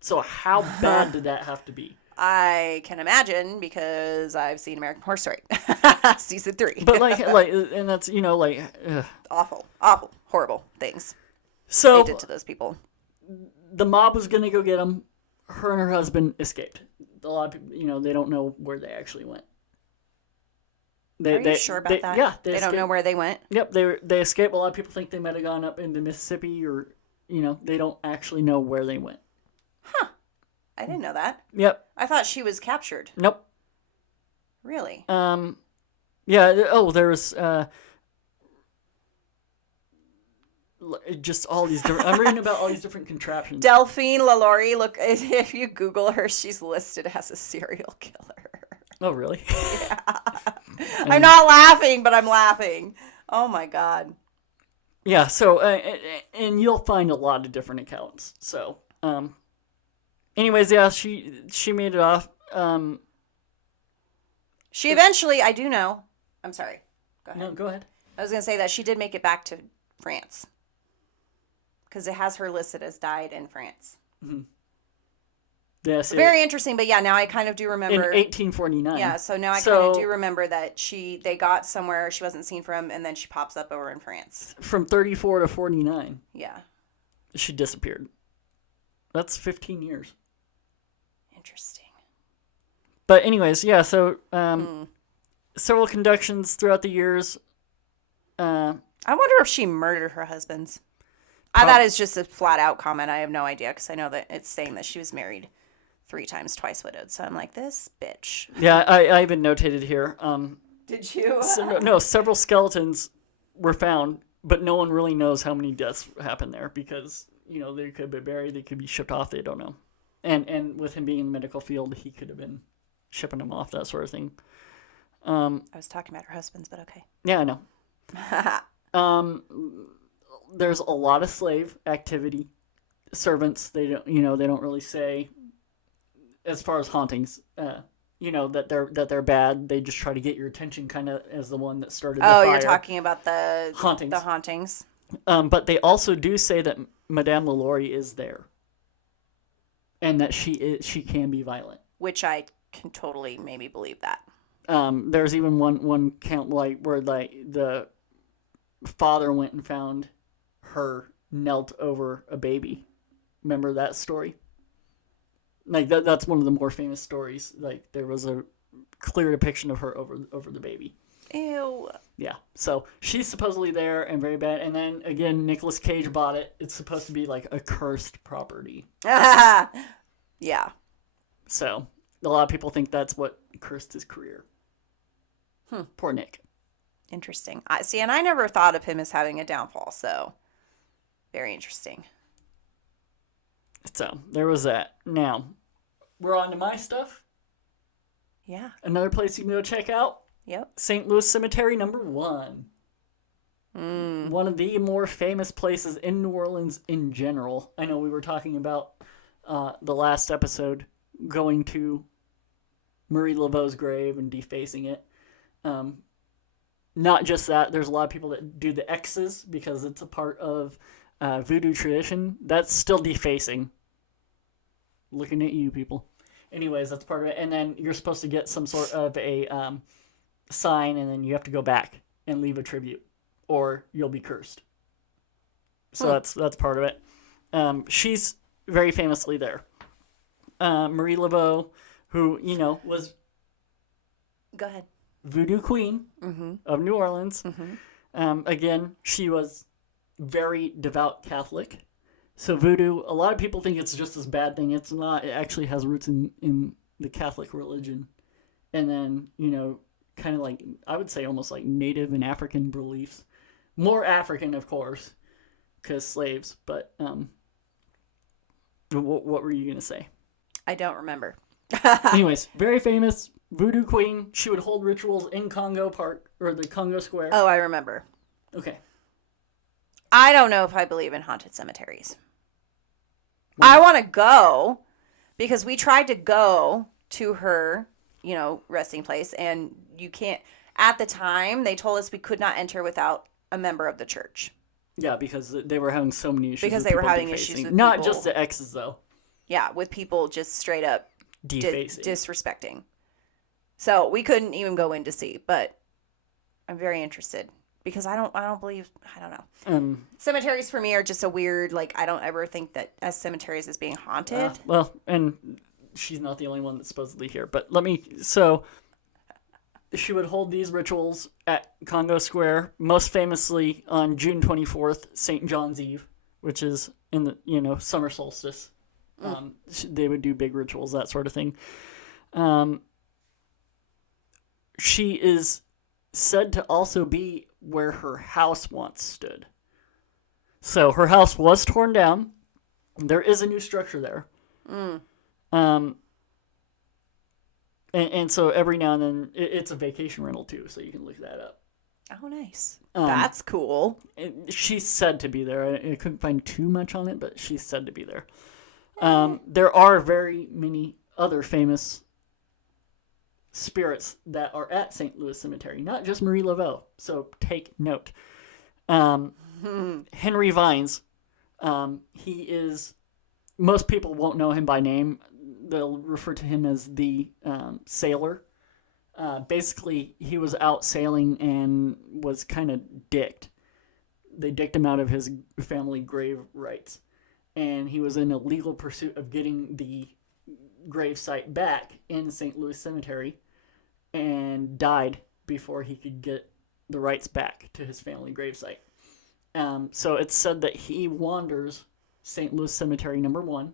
So how bad did that have to be? I can imagine, because I've seen American Horror Story season 3. But and that's awful, horrible things so they did to those people. The mob was gonna go get them. Her and her husband escaped. A lot of people, they don't know where they actually went. Are you sure about that? Yeah, they don't know where they went. Yep, they escaped. A lot of people think they might have gone up into Mississippi, or they don't actually know where they went. Huh. I didn't know that. Yep. I thought she was captured. Nope. Really? Yeah. Oh, there was just all these different. I'm reading about all these different contraptions. Delphine LaLaurie. Look, if you Google her, she's listed as a serial killer. Oh, really? Yeah. I'm not laughing, but I'm laughing. Oh my God. Yeah. So, and you'll find a lot of different accounts. So, anyways, yeah, she made it off. She eventually, I do know. I'm sorry. Go ahead. No, go ahead. I was going to say that she did make it back to France, because it has her listed as died in France. Mm-hmm. Yes. Very interesting, but yeah, now I kind of do remember. In 1849. Yeah, so now I kind of do remember that they got somewhere she wasn't seen from, and then she pops up over in France. From 34 to 49. Yeah. She disappeared. That's 15 years. Interesting. But anyways, yeah, so several conductions throughout the years. I wonder if she murdered her husbands. That is just a flat-out comment. I have no idea, because I know that it's saying that she was married 3 times, twice widowed. So I'm like, this bitch. Yeah, I even notated here. Did you? No, several skeletons were found, but no one really knows how many deaths happened there, because, they could be buried, they could be shipped off, they don't know. And with him being in the medical field, he could have been shipping them off, that sort of thing. I was talking about her husbands, but okay. Yeah, I know. There's a lot of slave activity. Servants, they don't really say, as far as hauntings, that they're bad. They just try to get your attention, kind of as the one that started the fire. You're talking about the hauntings. The hauntings. But they also do say that Madame LaLaurie is there, and that she can be violent. Which I can totally maybe believe that. There's even one count like where like the father went and found her knelt over a baby. Remember that story? Like that's one of the more famous stories. Like there was a clear depiction of her over the baby. Ew. Yeah. So she's supposedly there and very bad. And then again, Nicolas Cage bought it. It's supposed to be like a cursed property. Yeah. So a lot of people think that's what cursed his career. Poor Nick. Interesting. See, and I never thought of him as having a downfall, so very interesting. So there was that. Now, we're on to my stuff. Yeah. Another place you can go check out. Yep. St. Louis Cemetery #1. One of the more famous places in New Orleans in general. I know we were talking about the last episode going to Marie Laveau's grave and defacing it. Not just that, there's a lot of people that do the X's because it's a part of Voodoo tradition. That's still defacing. Looking at you, people. Anyways, that's part of it. And then you're supposed to get some sort of a sign, and then you have to go back and leave a tribute, or you'll be cursed. So that's part of it. She's very famously there. Marie Laveau, who, was... Go ahead. Voodoo Queen of New Orleans. Again, she was very devout Catholic. So voodoo, a lot of people think it's just this bad thing. It's not. It actually has roots in the Catholic religion. And then, kind of like, I would say almost like Native and African beliefs. More African, of course, because slaves. But what were you going to say? I don't remember. Anyways, very famous Voodoo Queen. She would hold rituals in Congo Park, or the Congo Square. Oh, I remember. Okay. I don't know if I believe in haunted cemeteries. I want to go because we tried to go to her, resting place, and you can't. At the time, they told us we could not enter without a member of the church. Yeah, because they were having so many issues. Because they were having issues with not people. just the exes, though. Yeah, with people just straight up defacing, disrespecting. So we couldn't even go in to see, but I'm very interested because I don't know. Cemeteries for me are just a weird, I don't ever think that as cemeteries as being haunted. Well, and she's not the only one that's supposedly here, but she would hold these rituals at Congo Square, most famously on June 24th, St. John's Eve, which is in the, summer solstice. They would do big rituals, that sort of thing. She is said to also be where her house once stood. So her house was torn down. There is a new structure there. And so every now and then, it's a vacation rental too, so you can look that up. Oh, nice. That's cool. She's said to be there. I couldn't find too much on it, but she's said to be there. There are very many other famous spirits that are at St. Louis Cemetery, not just Marie Laveau. So take note. Henry Vines, he is, most people won't know him by name. They'll refer to him as the sailor. Basically, he was out sailing and was kind of dicked. They dicked him out of his family grave rights. And he was in a legal pursuit of getting the grave site back in St. Louis Cemetery and died before he could get the rights back to his family gravesite. So it's said that he wanders St. Louis Cemetery #1.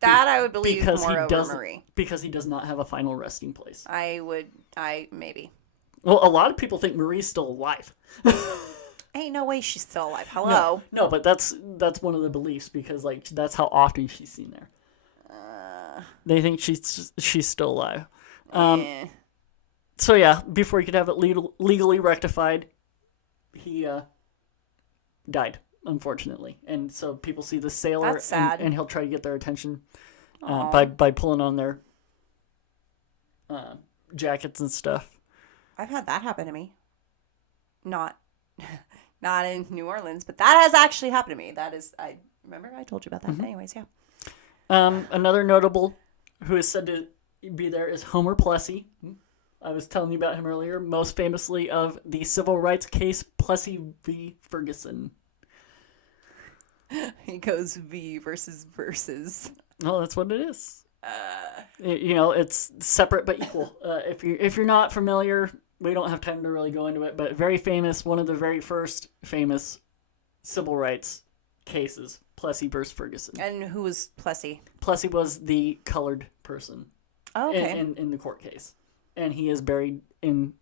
That I would believe because more he over doesn't, Marie. Because he does not have a final resting place. Maybe. Well, a lot of people think Marie's still alive. Ain't no way she's still alive. Hello. No, but that's one of the beliefs because that's how often she's seen there. They think she's still alive. So yeah, before he could have it legally rectified, he died, unfortunately. And so people see the sailor, That's sad. and he'll try to get their attention by pulling on their jackets and stuff. I've had that happen to me. Not Not in New Orleans, but that has actually happened to me. That is, I remember I told you about that. Mm-hmm. Anyways, yeah. Another notable who is said to be there is Homer Plessy. I was telling you about him earlier, most famously of the civil rights case Plessy v. Ferguson. He goes V versus. Oh, that's what it is. It's separate but equal. If you're not familiar, we don't have time to really go into it, but very famous, one of the very first famous civil rights cases, Plessy versus Ferguson. And who was Plessy? Plessy was the colored person in the court case. And he is buried in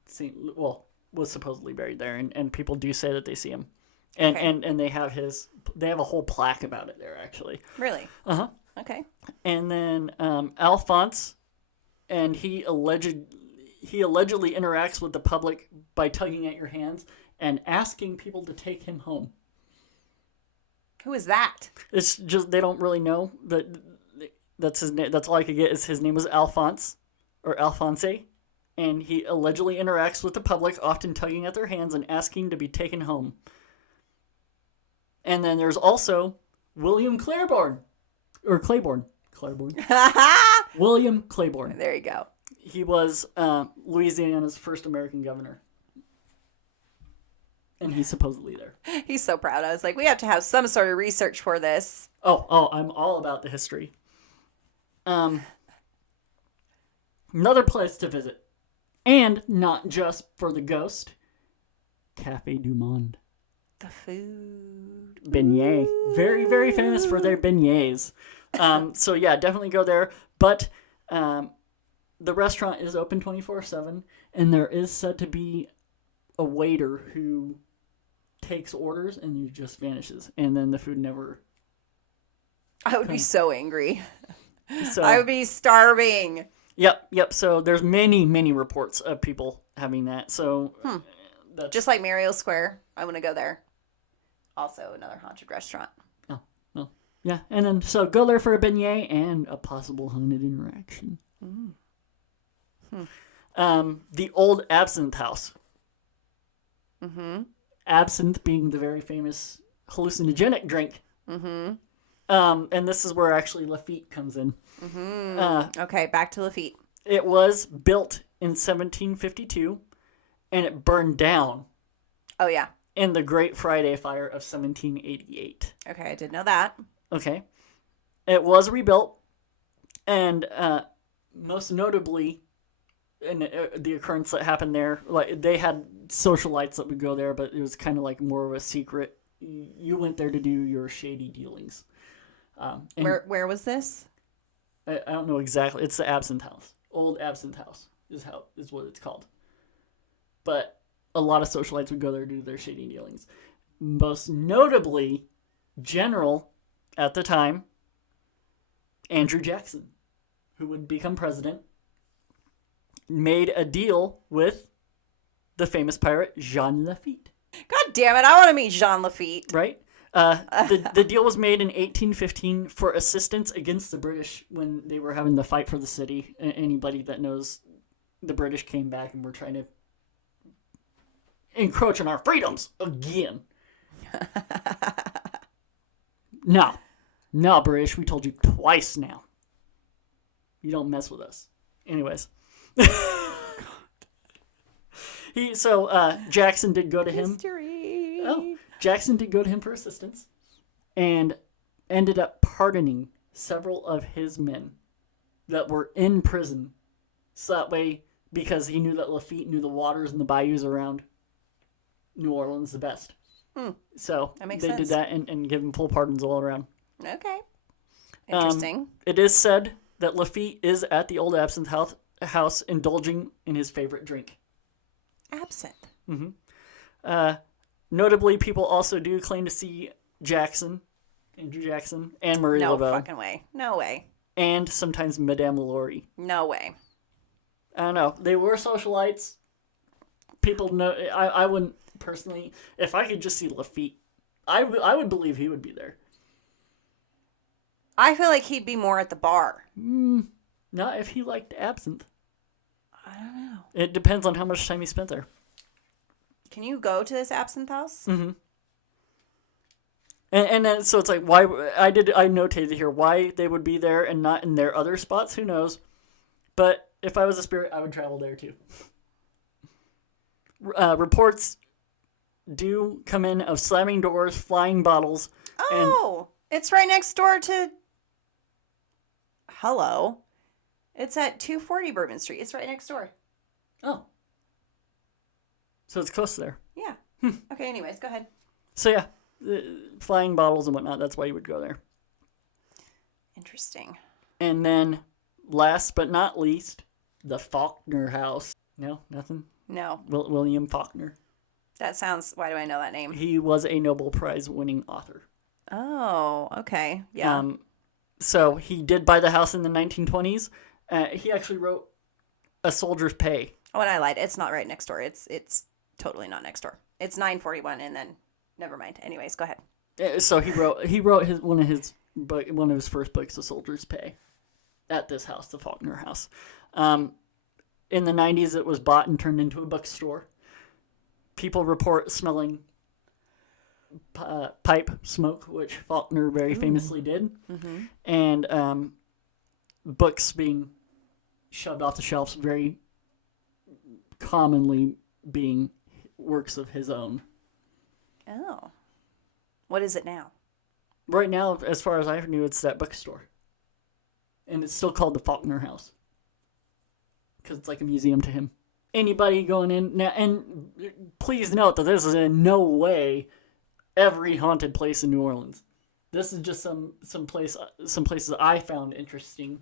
was supposedly buried there, and people do say that they see him. And they have a whole plaque about it there, actually. Really? Uh-huh. Okay. And then Alphonse, and he allegedly interacts with the public by tugging at your hands and asking people to take him home. Who is that? It's just they don't really know that's his name. That's all I could get is his name was Alphonse or Alphonse, and he allegedly interacts with the public, often tugging at their hands and asking to be taken home. And then there's also William Claiborne. William Claiborne. There you go. He was Louisiana's first American governor. And he's supposedly there. He's so proud. I was like, we have to have some sort of research for this. Oh, I'm all about the history. Another place to visit. And not just for the ghost. Café du Monde. The food. Beignet. Very, very famous for their beignets. So yeah, definitely go there. But the restaurant is open 24/7, and there is said to be a waiter who takes orders and he just vanishes, and then the food never. I would be so angry. So, I would be starving. Yep. So there's many reports of people having that. So that's just like Mariel Square. I want to go there. Also, another haunted restaurant. Oh, well, yeah. And then so go there for a beignet and a possible haunted interaction. The Old Absinthe House. Mm-hmm. Absinthe being the very famous hallucinogenic drink. Mm-hmm. And this is where actually Lafitte comes in. Mm-hmm. Okay, back to Lafitte. It was built in 1752, and it burned down. Oh, yeah. In the Great Friday Fire of 1788. Okay, I did know that. Okay. It was rebuilt, and most notably, in the occurrence that happened there, like they had socialites that would go there, but it was kind of like more of a secret. You went there to do your shady dealings. Where was this? I don't know exactly. It's the Absinthe House. Old Absinthe House is what it's called. But a lot of socialites would go there to do their shady dealings. Most notably, General at the time, Andrew Jackson, who would become president, made a deal with the famous pirate Jean Lafitte. God damn it, I want to meet Jean Lafitte. Right? The deal was made in 1815 for assistance against the British when they were having the fight for the city. Anybody that knows, the British came back and were trying to encroach on our freedoms again. No, British, we told you twice now. You don't mess with us. Anyways. Jackson did go to him. History. Oh, Jackson did go to him for assistance and ended up pardoning several of his men that were in prison. So that way, because he knew that Lafitte knew the waters and the bayous around New Orleans the best. So they did that and give him full pardons all around. Okay. Interesting. It is said that Lafitte is at the Old Absinthe House indulging in his favorite drink. Absinthe. Mm-hmm. Notably, people also do claim to see Andrew Jackson, and Marie No Laveau. fucking way. No way. And sometimes Madame LaLaurie. No way. I don't know. They were socialites. People know. I wouldn't personally. If I could just see Lafitte, I would believe he would be there. I feel like he'd be more at the bar. Not if he liked absinthe. I don't know. It depends on how much time he spent there. Can you go to this Absinthe House? Mm-hmm. And then, so it's like, why, I notated here why they would be there and not in their other spots, who knows. But if I was a spirit, I would travel there too. Reports do come in of slamming doors, flying bottles. Oh, it's right next door to... Hello. It's at 240 Bourbon Street. It's right next door. Oh. So it's close there. Yeah. Okay, anyways, go ahead. So yeah, flying bottles and whatnot, that's why you would go there. Interesting. And then, last but not least, the Faulkner House. No, nothing? No. William Faulkner. That sounds... Why do I know that name? He was a Nobel Prize winning author. Oh, okay. Yeah. So he did buy the house in the 1920s. He actually wrote A Soldier's Pay. Oh, and I lied. It's not right next door. It's totally not next door. It's 941, and then never mind. Anyways, go ahead. So he wrote one of his first books, A Soldier's Pay, at this house, the Faulkner House. In the 90s, it was bought and turned into a bookstore. People report smelling pipe smoke, which Faulkner very famously did, and books being shoved off the shelves, very commonly being works of his own. Oh. What is it now? Right now, as far as I knew, it's that bookstore. And it's still called the Faulkner House. Because it's like a museum to him. Anybody going in now, and please note that this is in no way every haunted place in New Orleans. This is just some places I found interesting,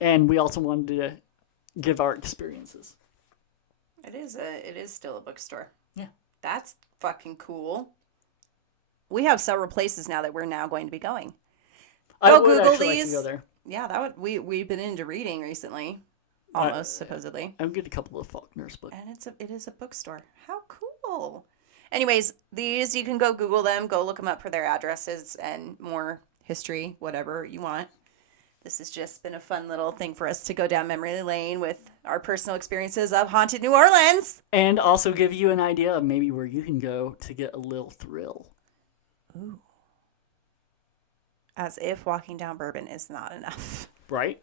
and we also wanted to give our experiences. It is still a bookstore. Yeah, that's fucking cool. We have several places now that we're now going to be going. I would Google actually these. like to go there. Yeah, we've been into reading recently. Almost, supposedly. I would get a couple of Faulkner's books. And it is a bookstore. How cool. Anyways, these, you can go Google them, go look them up for their addresses and more history, whatever you want. This has just been a fun little thing for us to go down memory lane with our personal experiences of haunted New Orleans. And also give you an idea of maybe where you can go to get a little thrill. Ooh. As if walking down Bourbon is not enough. Right?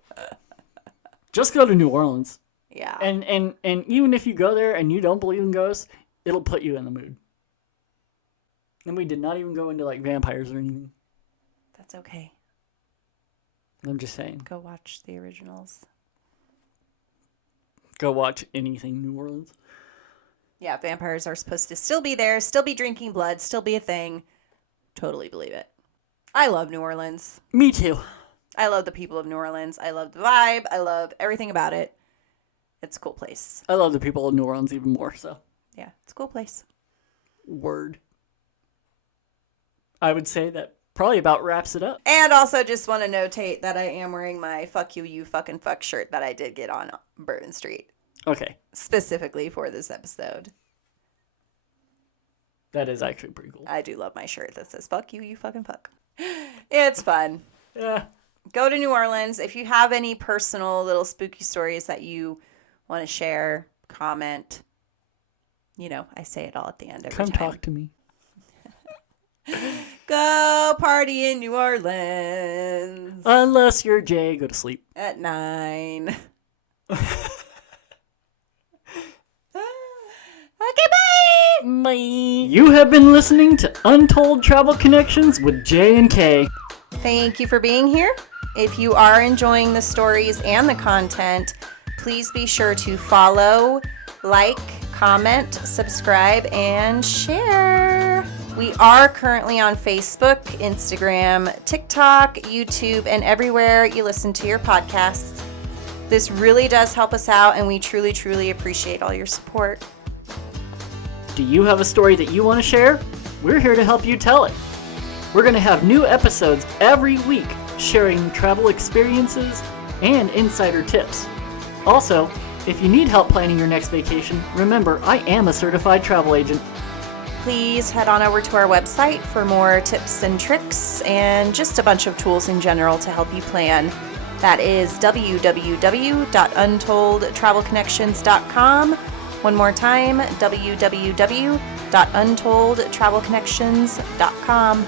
Just go to New Orleans. Yeah. And even if you go there and you don't believe in ghosts, it'll put you in the mood. And we did not even go into like vampires or anything. That's okay. I'm just saying. Go watch the originals. Go watch anything New Orleans. Yeah, vampires are supposed to still be there, still be drinking blood, still be a thing. Totally believe it. I love New Orleans. Me too. I love the people of New Orleans. I love the vibe. I love everything about it. It's a cool place. I love the people of New Orleans even more, so. Yeah, it's a cool place. Word. I would say that probably about wraps it up. And also just want to notate that I am wearing my fuck you, you fucking fuck shirt that I did get on Bourbon Street. Okay. Specifically for this episode. That is actually pretty cool. I do love my shirt that says fuck you, you fucking fuck. It's fun. Yeah. Go to New Orleans. If you have any personal little spooky stories that you want to share, comment. You know, I say it all at the end every time. Come talk to me. Go party in New Orleans. Unless you're Jay, go to sleep. At 9. Okay, bye! Bye! You have been listening to Untold Travel Connections with J and K. Thank you for being here. If you are enjoying the stories and the content, please be sure to follow, like, comment, subscribe, and share. We are currently on Facebook, Instagram, TikTok, YouTube, and everywhere you listen to your podcasts. This really does help us out, and we truly, truly appreciate all your support. Do you have a story that you want to share? We're here to help you tell it. We're going to have new episodes every week, sharing travel experiences and insider tips. Also, if you need help planning your next vacation, remember, I am a certified travel agent. Please head on over to our website for more tips and tricks and just a bunch of tools in general to help you plan. That is www.untolledtravelconnections.com. One more time, www.untolledtravelconnections.com.